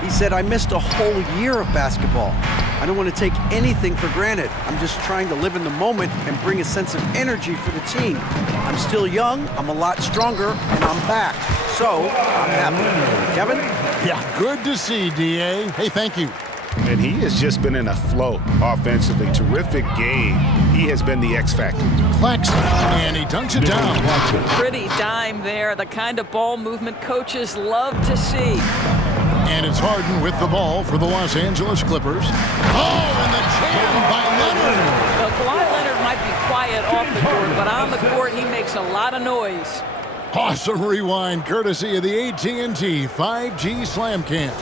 He said, I missed a whole year of basketball. I don't want to take anything for granted. I'm just trying to live in the moment and bring a sense of energy for the team. I'm still young, I'm a lot stronger, and I'm back. So, I'm happy. Kevin? Yeah, good to see, D.A. Hey, thank you. And he has just been in a flow offensively. Terrific game. He has been the X factor. Claxton, and he dunks it down. Pretty dime there, the kind of ball movement coaches love to see. And it's Harden with the ball for the Los Angeles Clippers. Oh, and the jam by Leonard. Well, Kawhi Leonard might be quiet off the court, but on the court, he makes a lot of noise. Awesome rewind, courtesy of the AT&T 5G Slam Cam.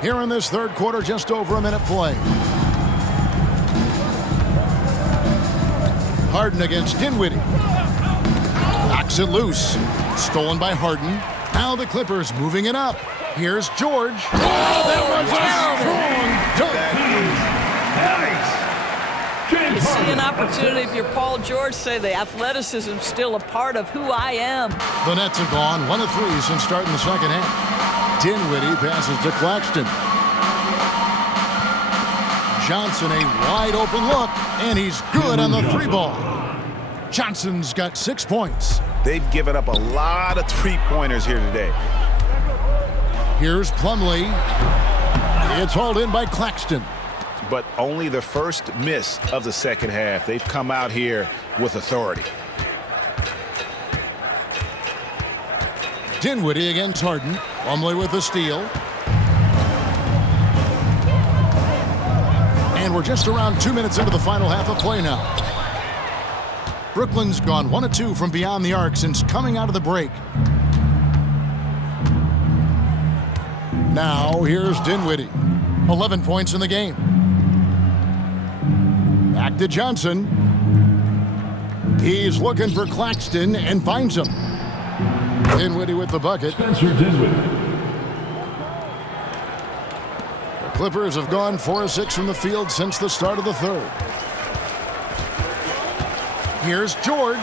Here in this third quarter, just over a minute play. Harden against Dinwiddie. Knocks it loose. Stolen by Harden. Now the Clippers moving it up. Here's George. Oh, that was a strong dunk. You see an opportunity if you're Paul George, say the athleticism still a part of who I am. The Nets have gone 1 of 3 since starting the second half. Dinwiddie passes to Claxton. Johnson, a wide open look, and he's good on the 3 ball. Johnson's got 6 points. They've given up a lot of three-pointers here today. Here's Plumlee. It's hauled in by Claxton. But only the first miss of the second half. They've come out here with authority. Dinwiddie against Harden. Plumlee with the steal. And we're just around 2 minutes into the final half of play now. Brooklyn's gone 1 of 2 from beyond the arc since coming out of the break. Now here's Dinwiddie. 11 points in the game. Back to Johnson. He's looking for Claxton and finds him. Dinwiddie with the bucket. Spencer Dinwiddie. The Clippers have gone 4 of 6 from the field since the start of the third. Here's George.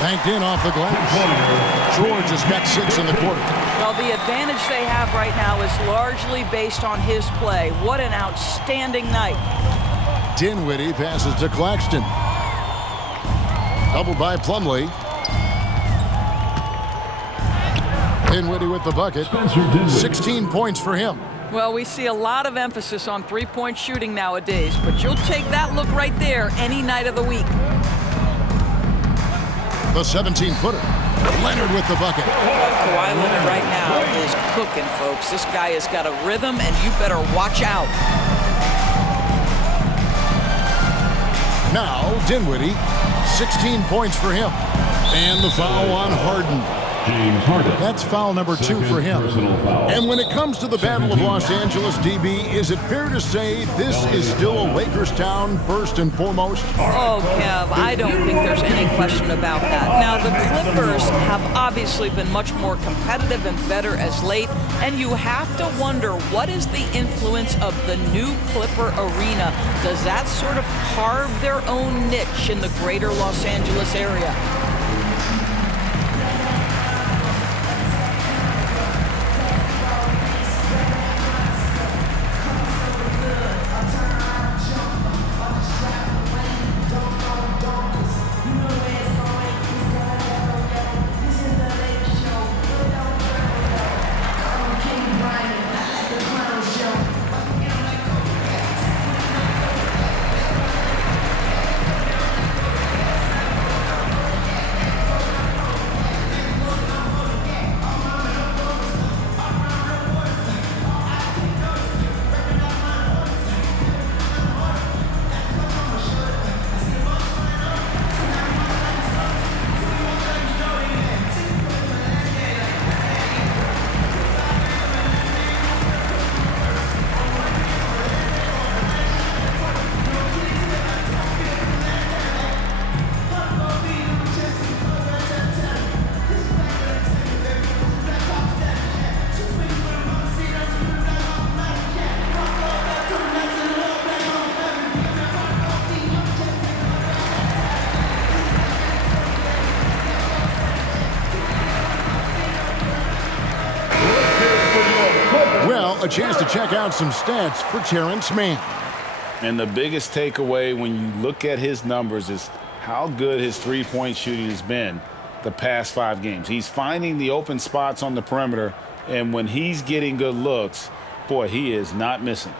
Banked in off the glass. George has got 6 in the quarter. Well, the advantage they have right now is largely based on his play. What an outstanding night. Dinwiddie passes to Claxton. Doubled by Plumlee. Dinwiddie with the bucket. 16 points for him. Well, we see a lot of emphasis on three-point shooting nowadays, but you'll take that look right there any night of the week. The 17-footer. Leonard with the bucket. Kawhi Leonard right now is cooking, folks. This guy has got a rhythm, and you better watch out. Now, Dinwiddie, 16 points for him. And the foul on Harden. James Harden. That's foul number 2 for him. And when it comes to the Battle of Los Angeles, DB, is it fair to say this is still a Lakers town first and foremost? Oh, Kev, I don't think there's any question about that. Now, the Clippers have obviously been much more competitive and better as late, and you have to wonder, what is the influence of the new Clipper arena? Does that sort of carve their own niche in the greater Los Angeles area? a chance to check out some stats for Terrence Mann. And the biggest takeaway when you look at his numbers is how good his three-point shooting has been the past 5 games. He's finding the open spots on the perimeter, and when he's getting good looks, boy, he is not missing.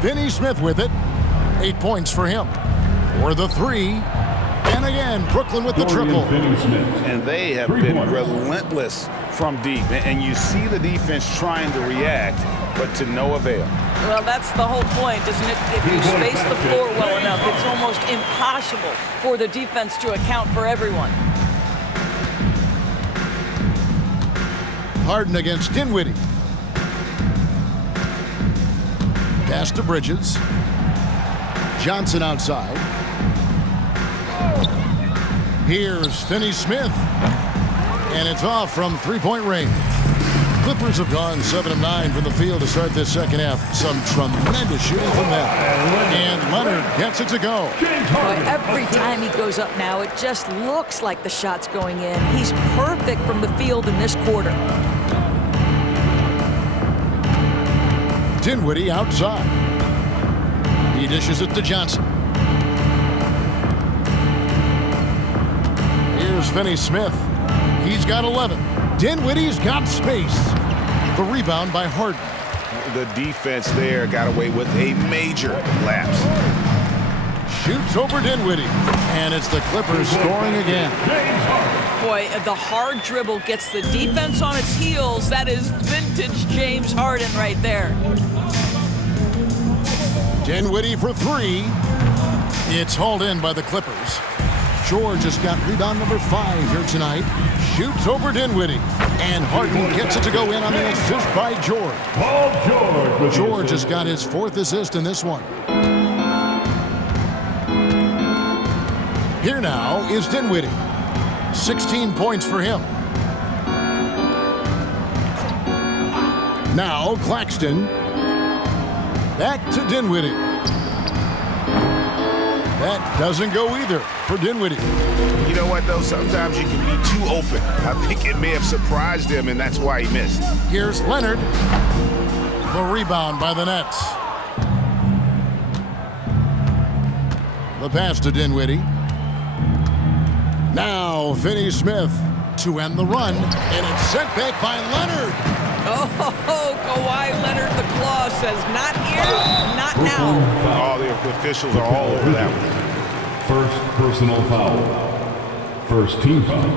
Finney Smith with it. 8 points for him. For the 3. And again, Brooklyn with the triple. And they have been relentless from deep. And you see the defense trying to react, but to no avail. Well, that's the whole point, isn't it? If you space the floor well enough, it's almost impossible for the defense to account for everyone. Harden against Dinwiddie. Pass to Bridges. Johnson outside. Here's Finney Smith. And it's off from three-point range. Clippers have gone 7 of 9 from the field to start this second half. Some tremendous shooting from them. And Leonard gets it to go. Boy, every time he goes up now, it just looks like the shot's going in. He's perfect from the field in this quarter. Dinwiddie outside. He dishes it to Johnson. Here's Finney Smith. He's got 11. Dinwiddie's got space. The rebound by Harden. The defense there got away with a major lapse. Shoots over Dinwiddie. And it's the Clippers scoring again. Boy, the hard dribble gets the defense on its heels. That is vintage James Harden right there. Dinwiddie for 3. It's hauled in by the Clippers. George has got rebound number 5 here tonight. Shoots over Dinwiddie. And Harden gets it to go in on the assist by George. George has got his 4th assist in this one. Here now is Dinwiddie. 16 points for him. Now Claxton. Back to Dinwiddie. That doesn't go either for Dinwiddie. You know what, though? Sometimes you can be too open. I think it may have surprised him, and that's why he missed. Here's Leonard. The rebound by the Nets. The pass to Dinwiddie. Now Finney Smith to end the run, and it's sent back by Leonard. Oh, Kawhi Leonard, the claw says, not here, not now. All the officials are all over that one. First personal foul. First team foul.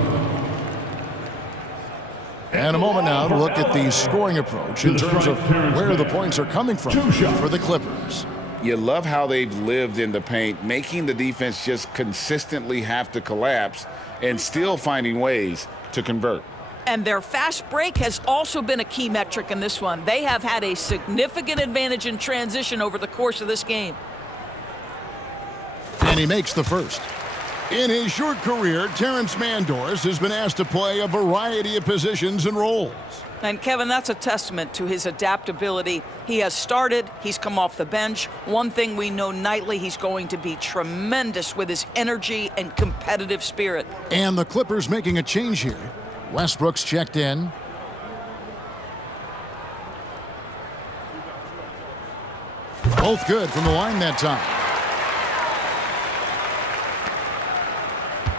And a moment now to look at the scoring approach in terms of where the points are coming from for the Clippers. You love how they've lived in the paint, making the defense just consistently have to collapse and still finding ways to convert. And their fast break has also been a key metric in this one. They have had a significant advantage in transition over the course of this game. And he makes the first. In his short career, Terrence Mandors has been asked to play a variety of positions and roles. And Kevin, that's a testament to his adaptability. He has started, he's come off the bench. One thing we know nightly, he's going to be tremendous with his energy and competitive spirit. And the Clippers making a change here. Westbrook's checked in. Both good from the line that time.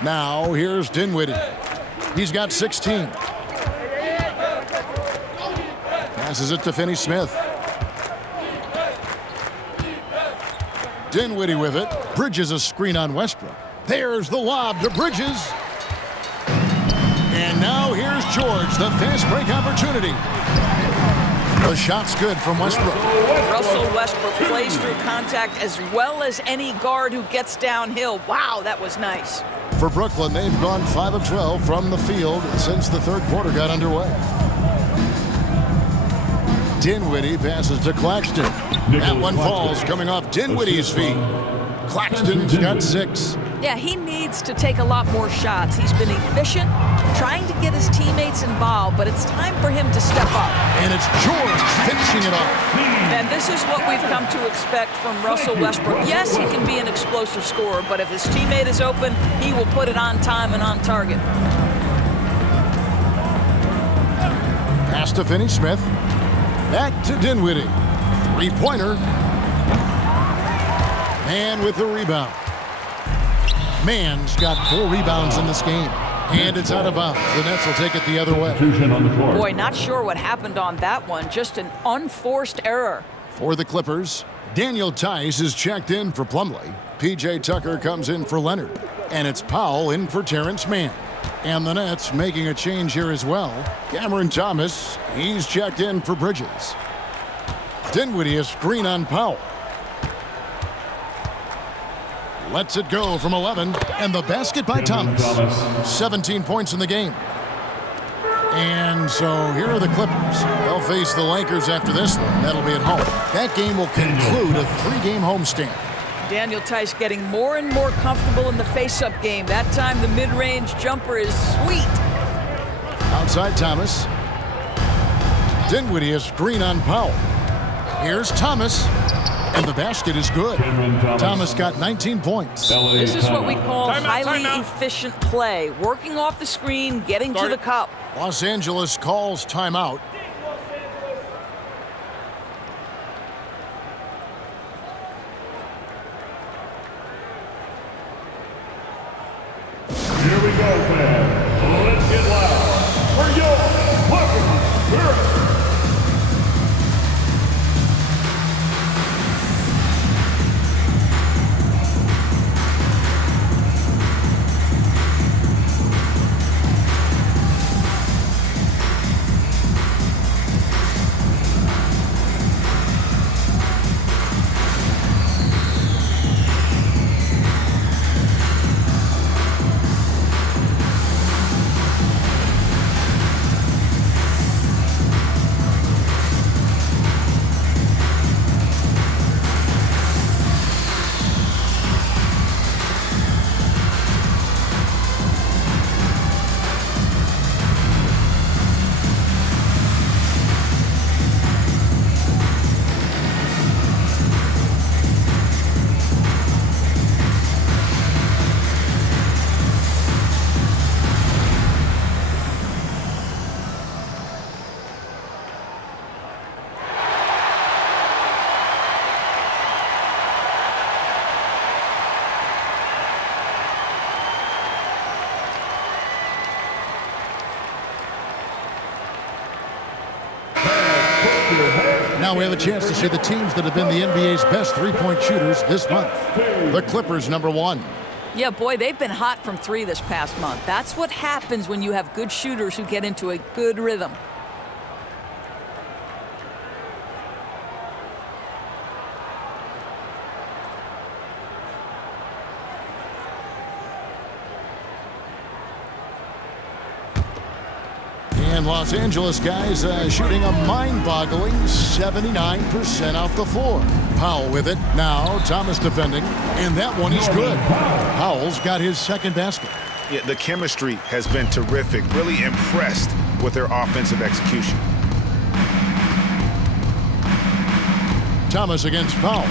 Now here's Dinwiddie. He's got 16. Passes it to Finney Smith. Dinwiddie with it. Bridges a screen on Westbrook. There's the lob to Bridges. And now here's George, the fast break opportunity. The shot's good from Westbrook. Russell Westbrook plays through contact as well as any guard who gets downhill. Wow, that was nice. For Brooklyn, they've gone 5 of 12 from the field since the third quarter got underway. Dinwiddie passes to Claxton. That one falls coming off Dinwiddie's feet. Claxton's got 6. Yeah, he needs to take a lot more shots. He's been efficient, trying to get his teammates involved, but it's time for him to step up. And it's George finishing it off. And this is what we've come to expect from Russell Westbrook. Yes, he can be an explosive scorer, but if his teammate is open, he will put it on time and on target. Pass to Finney-Smith. Back to Dinwiddie. Three-pointer. And with the rebound. Mann's got 4 rebounds in this game. And it's out of bounds. The Nets will take it the other way. Boy, not sure what happened on that one. Just an unforced error. For the Clippers, Daniel Tice is checked in for Plumlee. P.J. Tucker comes in for Leonard. And it's Powell in for Terrence Mann. And the Nets making a change here as well. Cameron Thomas, he's checked in for Bridges. Dinwiddie a screen on Powell. Lets it go from 11, and the basket by Thomas. 17 points in the game. And so here are the Clippers. They'll face the Lakers after this one. That'll be at home. That game will conclude a 3-game homestand. Daniel Tice getting more and more comfortable in the face-up game. That time the mid-range jumper is sweet. Outside Thomas. Dinwiddie a screen on Powell. Here's Thomas. And the basket is good. Thomas got 19 points. This is what we call highly efficient play. Working off the screen, getting to the cup. Los Angeles calls timeout. Here we go, fans. Let's get loud for your Clippers. Now we have a chance to see the teams that have been the NBA's best three-point shooters this month. The Clippers, number 1. Yeah, boy, they've been hot from 3 this past month. That's what happens when you have good shooters who get into a good rhythm. And Los Angeles guys shooting a mind-boggling 79% off the floor. Powell with it. Now Thomas defending. And that one is good. Powell's got his second basket. Yeah, the chemistry has been terrific. Really impressed with their offensive execution. Thomas against Powell.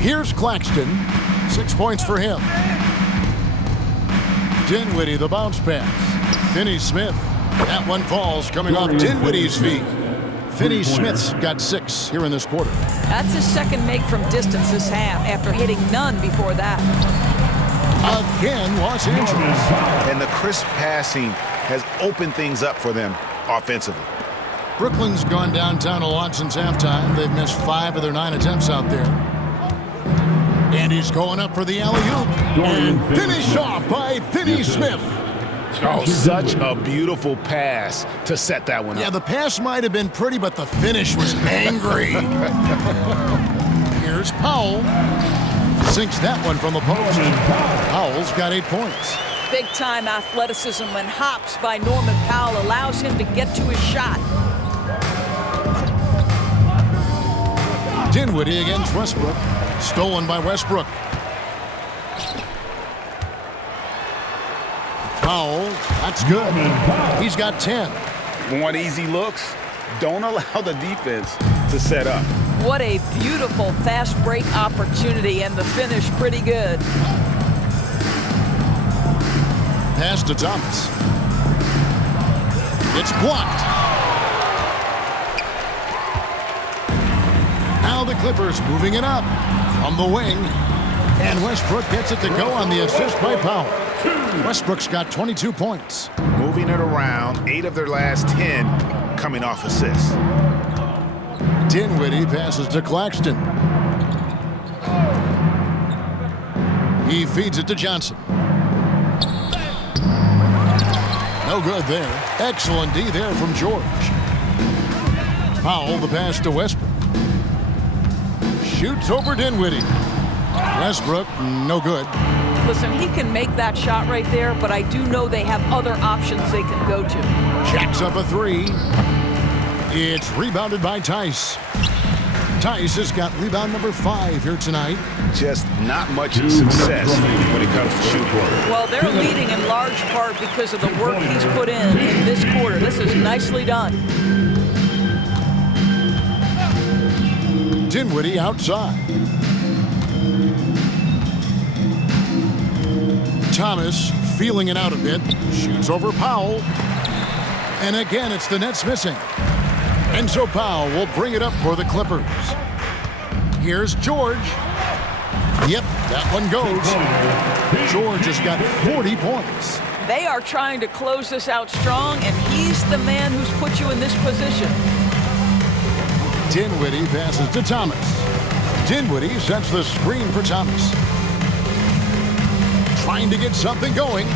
Here's Claxton. 6 points for him. Dinwiddie, the bounce pass. Finney-Smith. That one falls, coming off Dinwiddie's feet. Finney-Smith's got 6 here in this quarter. That's his second make from distance this half, after hitting none before that. Again, Los Angeles. And the crisp passing has opened things up for them offensively. Brooklyn's gone downtown a lot since halftime. They've missed 5 of their 9 attempts out there. And he's going up for the alley-oop. And finish off by Finney-Smith. Oh, such a beautiful pass to set that one up. Yeah, the pass might have been pretty, but the finish was angry. Here's Powell. Sinks that one from the post. Powell's got 8 points. Big-time athleticism and hops by Norman Powell allows him to get to his shot. Dinwiddie against Westbrook. Stolen by Westbrook. Foul. That's good. He's got 10. Want easy looks? Don't allow the defense to set up. What a beautiful fast break opportunity, and the finish pretty good. Pass to Thomas. It's blocked. Now the Clippers moving it up from the wing. And Westbrook gets it to go on the assist by Powell. Westbrook's got 22 points. Moving it around, 8 of their last 10 coming off assists. Dinwiddie passes to Claxton. He feeds it to Johnson. No good there. Excellent D there from George. Powell, the pass to Westbrook. Shoots over Dinwiddie. Westbrook, no good. Listen, he can make that shot right there, but I do know they have other options they can go to. Jacks up a 3. It's rebounded by Tice. Tice has got rebound number 5 here tonight. Just not much success when it comes to shooting. Well, they're leading in large part because of the work he's put in this quarter. This is nicely done. Dinwiddie outside. Thomas feeling it out a bit. Shoots over Powell. And again, it's the Nets missing. And so Powell will bring it up for the Clippers. Here's George. Yep, that one goes. George has got 40 points. They are trying to close this out strong, and he's the man who's put you in this position. Dinwiddie passes to Thomas. Dinwiddie sets the screen for Thomas. Trying to get something going.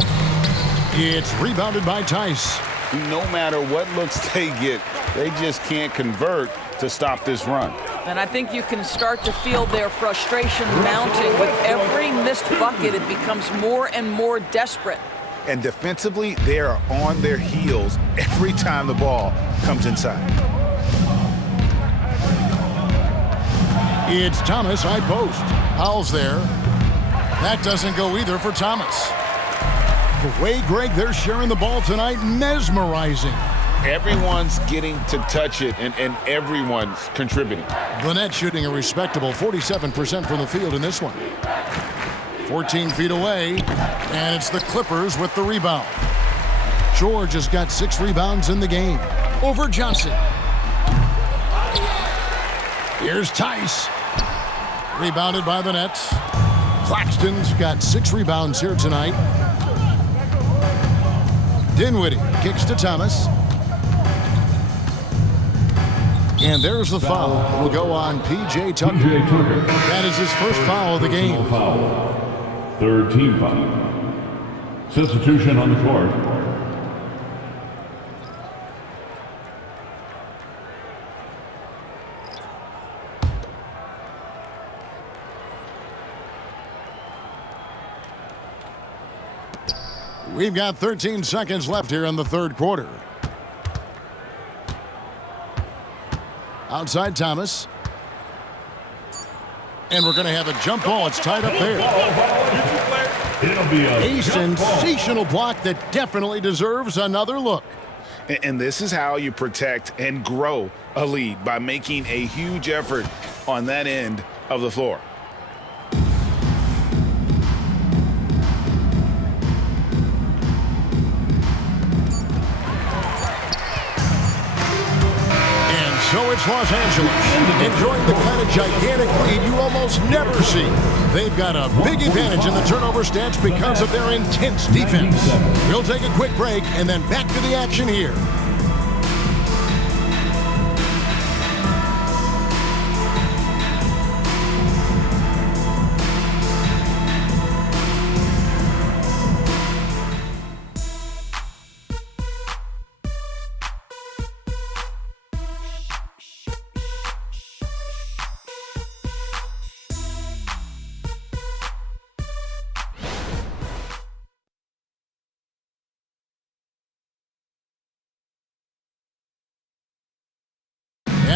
It's rebounded by Tice. No matter what looks they get, they just can't convert to stop this run. And I think you can start to feel their frustration mounting. With every missed bucket, it becomes more and more desperate. And defensively, they are on their heels every time the ball comes inside. It's Thomas, high post. Powell's there. That doesn't go either for Thomas. The way, Greg, they're sharing the ball tonight, mesmerizing. Everyone's getting to touch it, and everyone's contributing. The Nets shooting a respectable 47% from the field in this one. 14 feet away, and it's the Clippers with the rebound. George has got 6 rebounds in the game. Over Johnson. Here's Tice. Rebounded by the Nets. Claxton's got 6 rebounds here tonight. Dinwiddie kicks to Thomas. And there's the foul. It'll go on P.J. Tucker. That is his first foul of the game. Foul. Third team foul. Substitution on the court. We've got 13 seconds left here in the third quarter. Outside Thomas. And we're going to have a jump ball. It's tied up there. It'll be a sensational block that definitely deserves another look. And this is how you protect and grow a lead, by making a huge effort on that end of the floor. So it's Los Angeles, enjoying the kind of gigantic lead you almost never see. They've got a big advantage in the turnover stats because of their intense defense. We'll take a quick break and then back to the action here.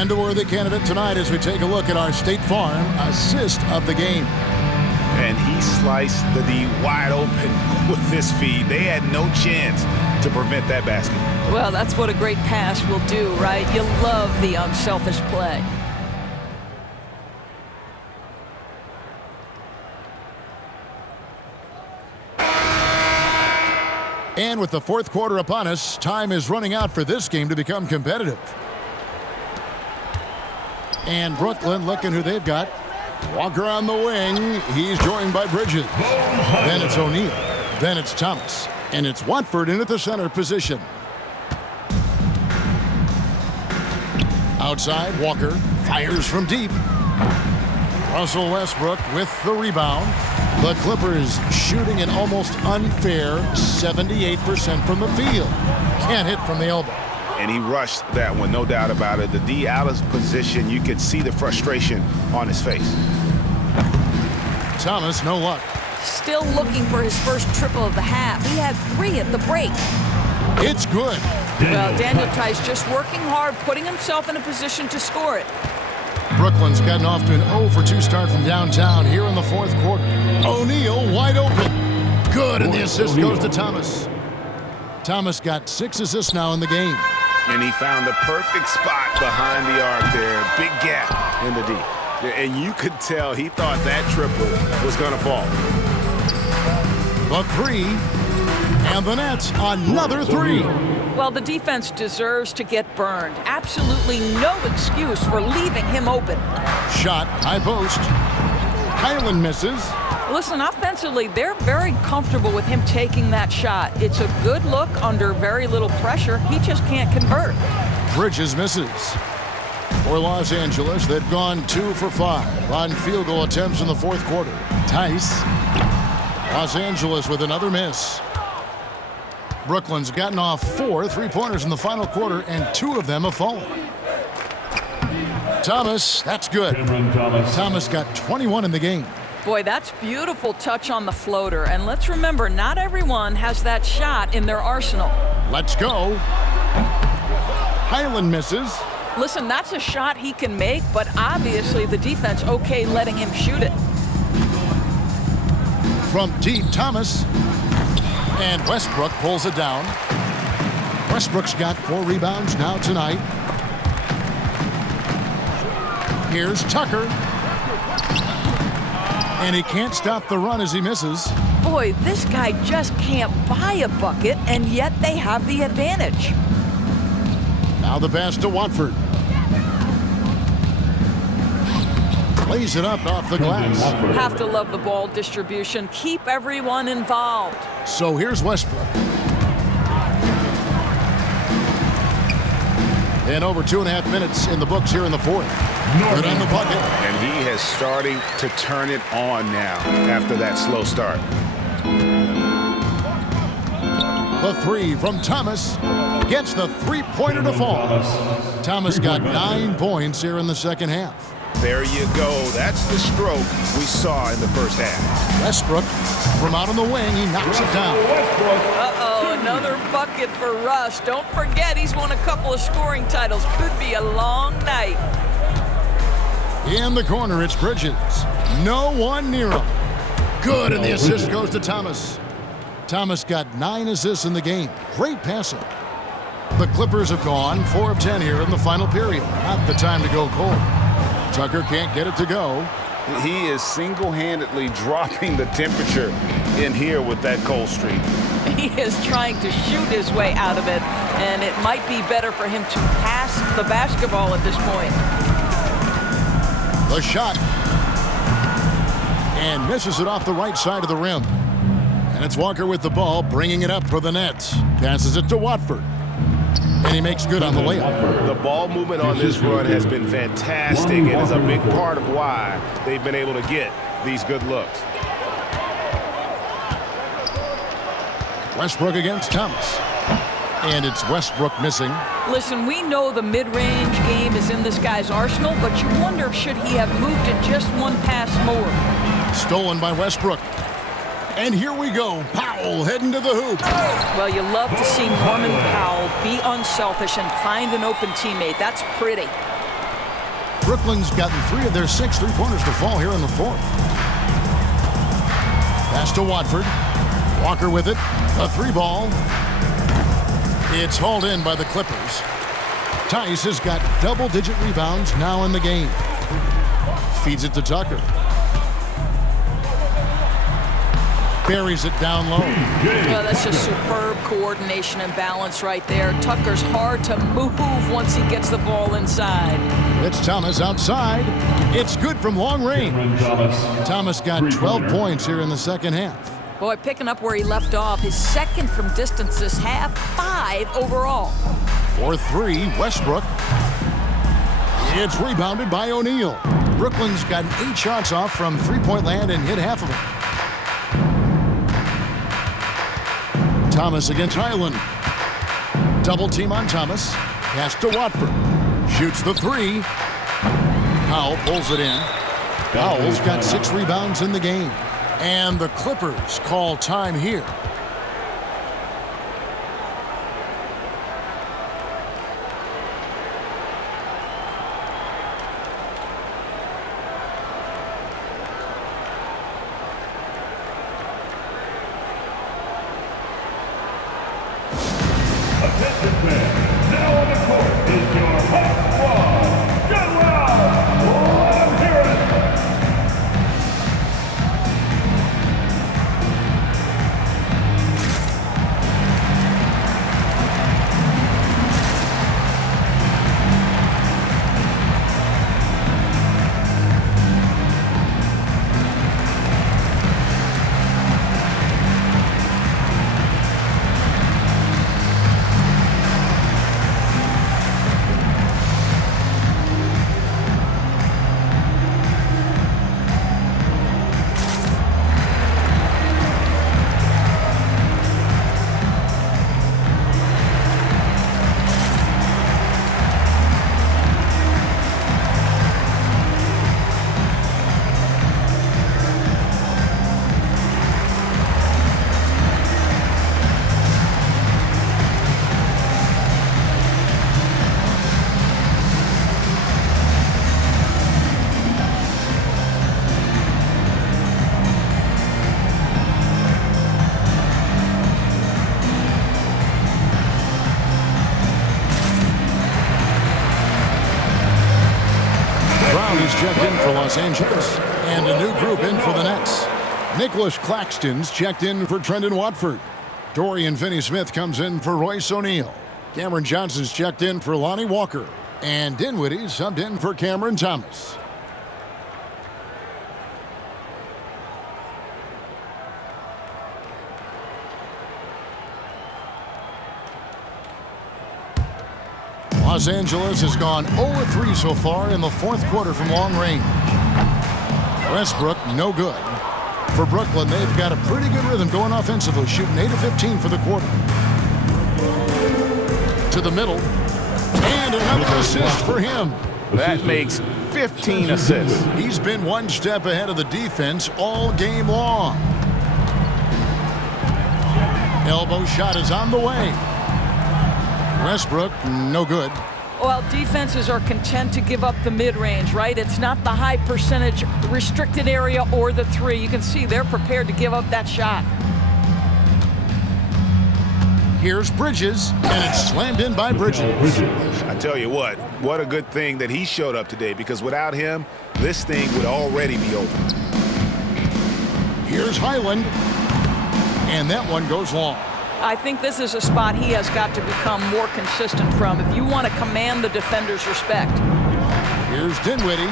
And a worthy candidate tonight as we take a look at our State Farm assist of the game. And he sliced the D wide open with this feed. They had no chance to prevent that basket. Well, that's what a great pass will do, right? You love the unselfish play. And with the fourth quarter upon us, time is running out for this game to become competitive. And Brooklyn looking who they've got. Walker on the wing. He's joined by Bridges. Then it's O'Neal. Then it's Thomas. And it's Watford in at the center position. Outside, Walker fires from deep. Russell Westbrook with the rebound. The Clippers shooting an almost unfair 78% from the field. Can't hit from the elbow. And he rushed that one, no doubt about it. The D out of position, you could see the frustration on his face. Thomas, no luck. Still looking for his first triple of the half. He had 3 at the break. It's good. Well, Daniel Tice just working hard, putting himself in a position to score it. Brooklyn's gotten off to an 0-for-2 start from downtown here in the fourth quarter. O'Neal wide open. Good, and the assist goes to Thomas. Thomas got 6 assists now in the game. And he found the perfect spot behind the arc there. Big gap in the D. And you could tell he thought that triple was going to fall. The 3, and the Nets another 3. Well, the defense deserves to get burned. Absolutely no excuse for leaving him open. Shot, high post. Highland misses. Listen, offensively, they're very comfortable with him taking that shot. It's a good look under very little pressure. He just can't convert. Bridges misses. For Los Angeles, they've gone 2 for 5 on field goal attempts in the fourth quarter. Tice. Los Angeles with another miss. Brooklyn's gotten off 4 3-pointers in the final quarter, and 2 of them have fallen. Thomas, that's good. Thomas got 21 in the game. Boy, that's beautiful touch on the floater. And let's remember, not everyone has that shot in their arsenal. Let's go. Highland misses. Listen, that's a shot he can make, but obviously the defense okay letting him shoot it. From deep, Thomas. And Westbrook pulls it down. Westbrook's got 4 rebounds now tonight. Here's Tucker. And he can't stop the run as he misses. Boy, this guy just can't buy a bucket, and yet they have the advantage. Now the pass to Watford. Plays it up off the glass. Have to love the ball distribution. Keep everyone involved. So here's Westbrook. And over 2.5 minutes in the books here in the fourth. Good on the bucket. And he is starting to turn it on now after that slow start. The 3 from Thomas gets the 3-pointer to fall. Thomas got 9 points here in the second half. There you go. That's the stroke we saw in the first half. Westbrook from out on the wing. He knocks it down. Uh-oh, another bucket for Russ. Don't forget he's won a couple of scoring titles. Could be a long night. In the corner, it's Bridges. No one near him. Good, and the assist goes to Thomas. Thomas got 9 assists in the game. Great passing. The Clippers have gone 4 of 10 here in the final period. Not the time to go cold. Tucker can't get it to go. He is single-handedly dropping the temperature in here with that cold streak. He is trying to shoot his way out of it, and it might be better for him to pass the basketball at this point. The shot. And misses it off the right side of the rim. And it's Walker with the ball, bringing it up for the Nets. Passes it to Watford. And he makes good on the layup. The ball movement on this run has been fantastic and is a big part of why they've been able to get these good looks. Westbrook against Thomas. And it's Westbrook missing. Listen, we know the mid-range game is in this guy's arsenal, but you wonder should he have moved it just one pass more. Stolen by Westbrook. And here we go. Powell heading to the hoop. Well, you love to see Norman Powell be unselfish and find an open teammate. That's pretty. Brooklyn's gotten 3 of their 6 3-pointers to fall here in the fourth. Pass to Watford. Walker with it. The 3-ball. It's hauled in by the Clippers. Tice has got double-digit rebounds now in the game. Feeds it to Tucker. Buries it down low. Well, that's just superb coordination and balance right there. Tucker's hard to move once he gets the ball inside. It's Thomas outside. It's good from long range. Thomas got 12 points here in the second half. Boy, picking up where he left off. His second from distance this half, 5 overall. For 3, Westbrook. It's rebounded by O'Neal. Brooklyn's gotten 8 shots off from three-point land and hit half of them. Thomas against Highland. Double team on Thomas. Pass to Watford. Shoots the 3. Powell pulls it in. Powell's got 6 rebounds in the game. And the Clippers call time here. Attention fans, now on the court is your hot squad. Get loud! Let 'em hear it! Checked in for Los Angeles. And a new group in for the Nets. Nicholas Claxton's checked in for Trendon Watford. Dorian Finney-Smith comes in for Royce O'Neal. Cameron Johnson's checked in for Lonnie Walker. And Dinwiddie subbed in for Cameron Thomas. Los Angeles has gone 0-3 so far in the fourth quarter from long range. Westbrook, no good. For Brooklyn, they've got a pretty good rhythm going offensively, shooting 8 of 15 for the quarter. To the middle. And another assist for him. That makes 15 assists. He's been one step ahead of the defense all game long. Elbow shot is on the way. Westbrook, no good. Well, defenses are content to give up the mid-range, right? It's not the high percentage restricted area or the 3. You can see they're prepared to give up that shot. Here's Bridges, and it's slammed in by Bridges. I tell you what a good thing that he showed up today, because without him, this thing would already be over. Here's Highland, and that one goes long. I think this is a spot he has got to become more consistent from if you want to command the defender's respect. Here's Dinwiddie.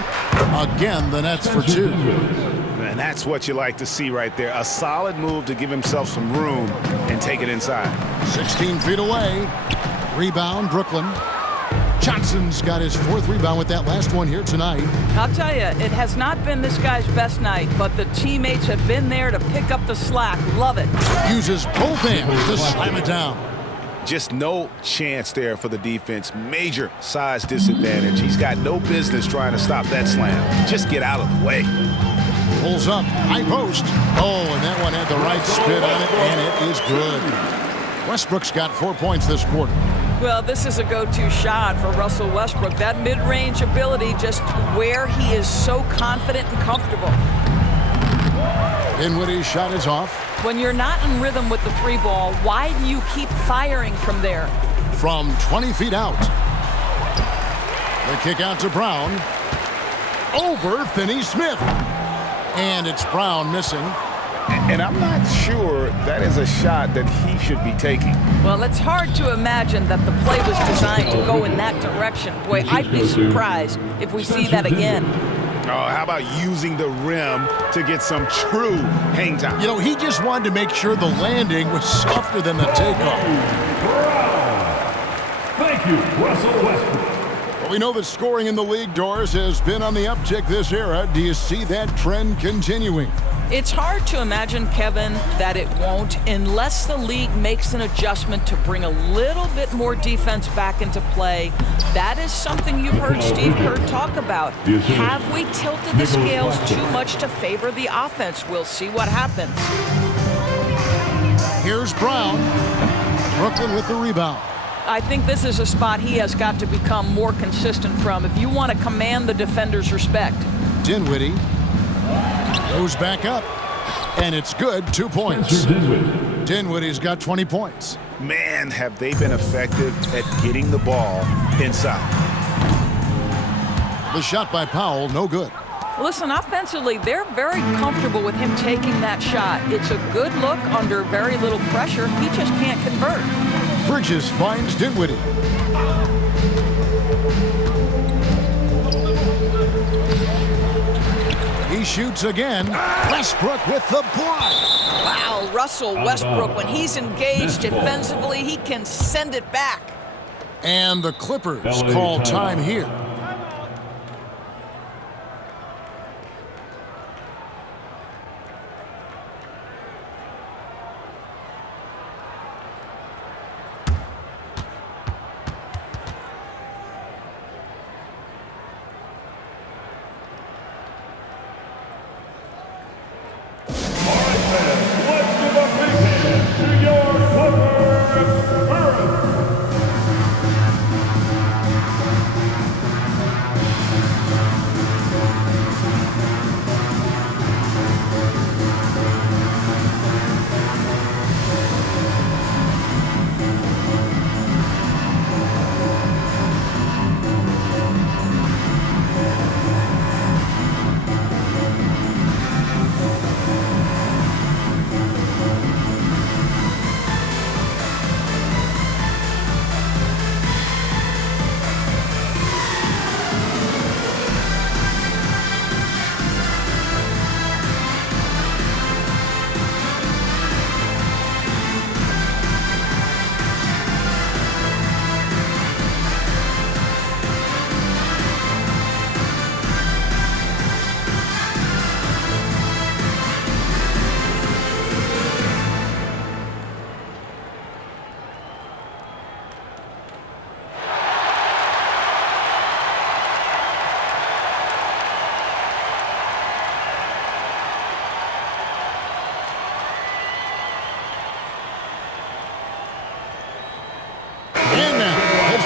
Again, the Nets for 2. And that's what you like to see right there. A solid move to give himself some room and take it inside. 16 feet away. Rebound, Brooklyn. Johnson's got his 4th rebound with that last one here tonight. I'll tell you, it has not been this guy's best night, but the teammates have been there to pick up the slack. Love it. Uses both hands to slam it down. Just no chance there for the defense. Major size disadvantage. He's got no business trying to stop that slam. Just get out of the way. Pulls up, high post. Oh, and that one had the right spin on it, and it is good. Westbrook's got 4 points this quarter. Well, this is a go-to shot for Russell Westbrook. That mid-range ability, just where he is so confident and comfortable. Dinwiddie's shot is off. When you're not in rhythm with the three ball, why do you keep firing from there? From 20 feet out. The kick out to Brown. Over Finney-Smith. And it's Brown missing. And I'm not sure that is a shot that he should be taking. Well, it's hard to imagine that the play was designed to go in that direction. Boy, I'd be surprised if we see that again. Oh, how about using the rim to get some true hang time? You know, he just wanted to make sure the landing was softer than the takeoff. Thank you, Russell Westbrook. Well, we know that scoring in the league, Doris, has been on the uptick this era. Do you see that trend continuing? It's hard to imagine, Kevin, that it won't unless the league makes an adjustment to bring a little bit more defense back into play. That is something you've heard Steve Kerr talk about. Have we tilted the scales too much to favor the offense? We'll see what happens. Here's Brown. Brooklyn with the rebound. I think this is a spot he has got to become more consistent from if you want to command the defender's respect. Dinwiddie goes back up, and it's good. 2 points. Dinwiddie's got 20 points. Man, have they been effective at getting the ball inside. The shot by Powell, no good. Listen, offensively, they're very comfortable with him taking that shot. It's a good look under very little pressure. He just can't convert. Bridges finds Dinwiddie. He shoots again. Westbrook with the block. Wow, Russell Westbrook, when he's engaged defensively, he can send it back. And the Clippers call time here.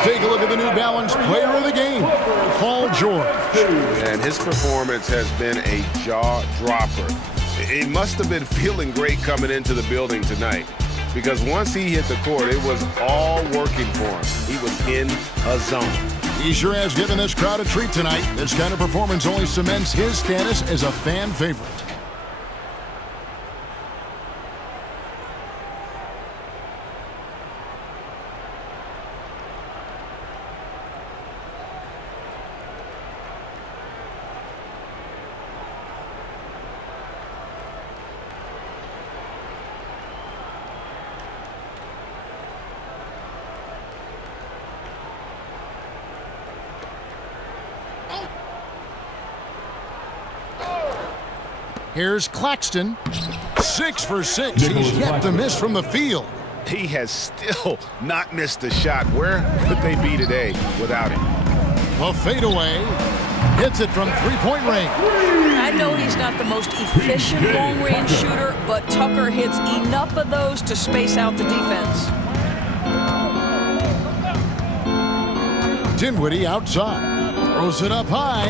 Take a look at the New Balance player of the game, Paul George. And his performance has been a jaw-dropper. He must have been feeling great coming into the building tonight, because once he hit the court, it was all working for him. He was in a zone. He sure has given this crowd a treat tonight. This kind of performance only cements his status as a fan favorite. Here's Claxton. 6 for 6. He's yet to miss from the field. He has still not missed a shot. Where would they be today without him? The fadeaway hits it from three-point range. I know he's not the most efficient long-range shooter, but Tucker hits enough of those to space out the defense. Dinwiddie outside. Throws it up high.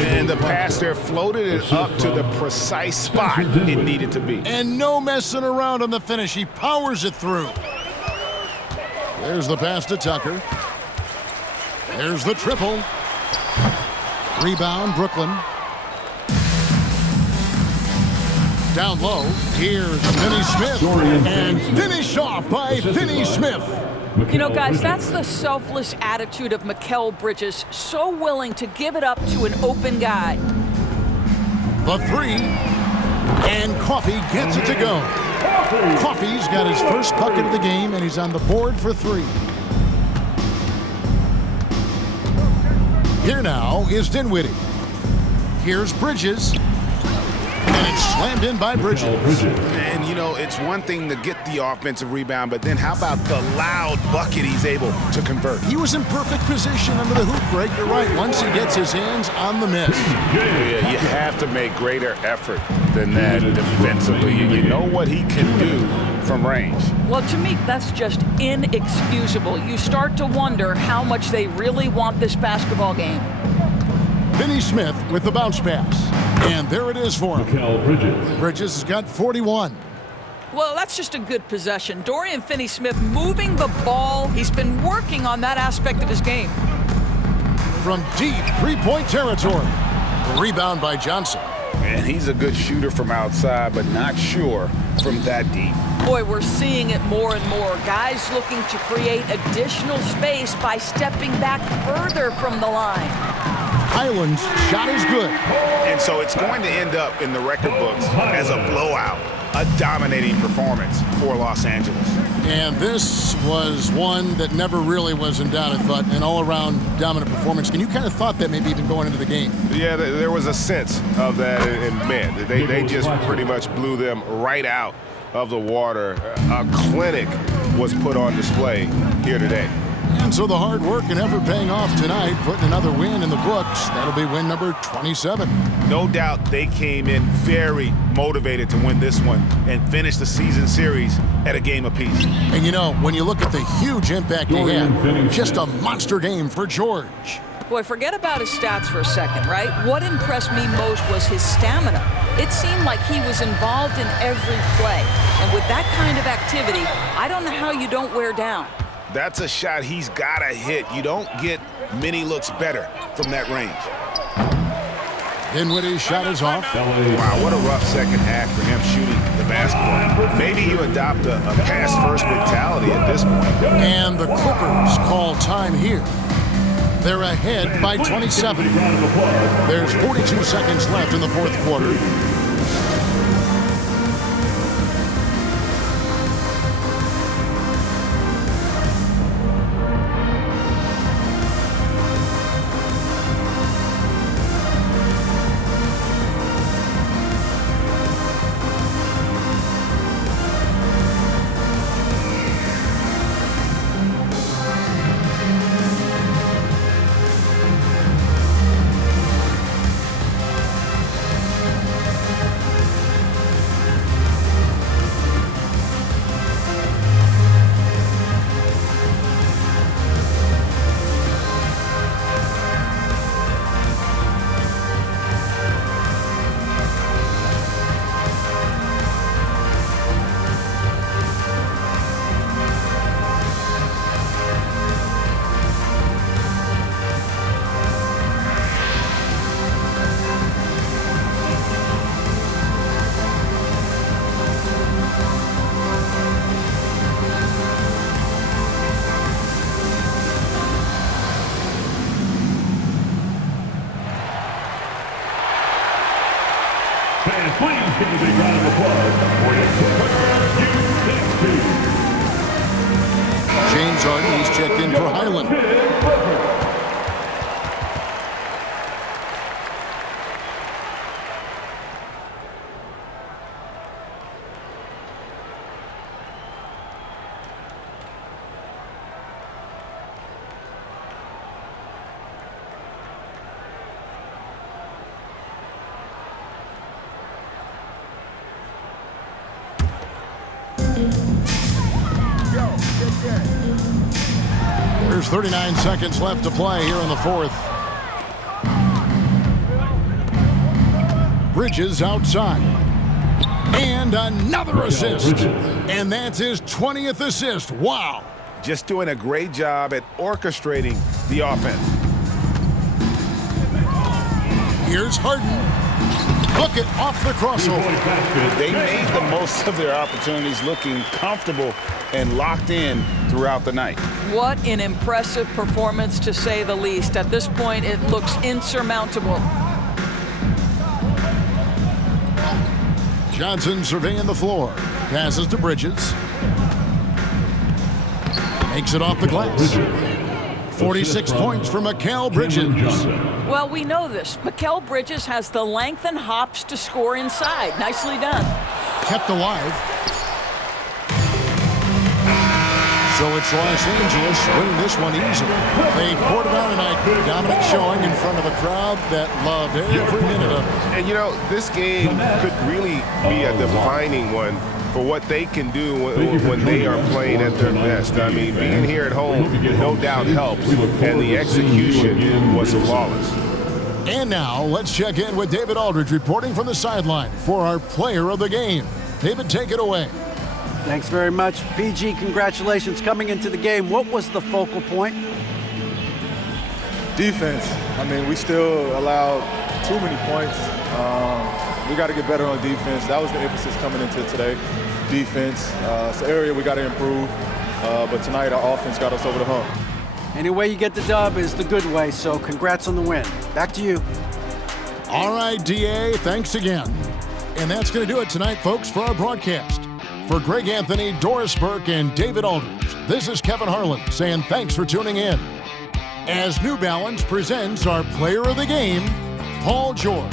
And the pass there floated it up to the precise spot it needed to be. And no messing around on the finish. He powers it through. There's the pass to Tucker. There's the triple. Rebound, Brooklyn. Down low, here's Finney Smith. And finished off by Finney Smith. You know, guys, that's the selfless attitude of Mikal Bridges. So willing to give it up to an open guy. The three. And Coffey gets it to go. Coffey's got his first bucket of the game, and he's on the board for three. Here now is Dinwiddie. Here's Bridges. And it's slammed in by Bridges. And, you know, it's one thing to get the offensive rebound, but then how about the loud bucket he's able to convert? He was in perfect position under the hoop break. You're right. Once he gets his hands on the miss. Yeah, you have to make greater effort than that defensively. You know what he can do from range. Well, to me, that's just inexcusable. You start to wonder how much they really want this basketball game. Finney Smith with the bounce pass. And there it is for him. Bridges has got 41. Well, that's just a good possession. Dorian Finney-Smith moving the ball. He's been working on that aspect of his game. From deep three-point territory. Rebound by Johnson. And he's a good shooter from outside, but not sure from that deep. Boy, we're seeing it more and more. Guys looking to create additional space by stepping back further from the line. Highland's shot is good. And so it's going to end up in the record books as a blowout, a dominating performance for Los Angeles. And this was one that never really was in doubt, I thought, an all-around dominant performance. And you kind of thought that maybe even going into the game. Yeah, there was a sense of that, and man, they just pretty much blew them right out of the water. A clinic was put on display here today. And so the hard work and effort paying off tonight, putting another win in the books. That'll be win number 27. No doubt they came in very motivated to win this one and finish the season series at a game apiece. And you know, when you look at the huge impact he had, just a monster game for George. Boy, forget about his stats for a second, right? What impressed me most was his stamina. It seemed like he was involved in every play. And with that kind of activity, I don't know how you don't wear down. That's a shot he's got to hit. You don't get many looks better from that range. Dinwiddie's shot is off. Wow, what a rough second half for him shooting the basketball. Maybe you adopt a pass-first mentality at this point. And the Clippers call time here. They're ahead by 27. There's 42 seconds left in the fourth quarter. Fans, please give a big round of applause for the Clippers U16 team. James Harden, he's checked in for Highland. There's 39 seconds left to play here in the fourth. Bridges outside. And another assist. And that's his 20th assist. Wow. Just doing a great job at orchestrating the offense. Here's Harden. Look it off the crossover. They made the most of their opportunities, looking comfortable and locked in throughout the night. What an impressive performance, to say the least. At this point, it looks insurmountable. Johnson surveying the floor. Passes to Bridges. Makes it off the glass. 46 points for Mikal Bridges. Well, we know this. Mikal Bridges has the length and hops to score inside. Nicely done. Kept alive. So it's Los Angeles winning this one easily. They poured it on tonight. Dominant showing in front of a crowd that loved every minute of it. And you know, this game could really be a defining one for what they can do when they are playing at their best. I mean, being here at home no doubt helps, and the execution was flawless. And now let's check in with David Aldridge reporting from the sideline for our player of the game. David, take it away. Thanks very much. PG, congratulations coming into the game. What was the focal point? Defense. I mean, we still allowed too many points. We got to get better on defense. That was the emphasis coming into today. Defense. It's an area we got to improve. But tonight, our offense got us over the hump. Any way you get the dub is the good way, so congrats on the win. Back to you. All right, DA, thanks again. And that's going to do it tonight, folks, for our broadcast. For Greg Anthony, Doris Burke, and David Aldridge, this is Kevin Harlan saying thanks for tuning in. As New Balance presents our player of the game, Paul George.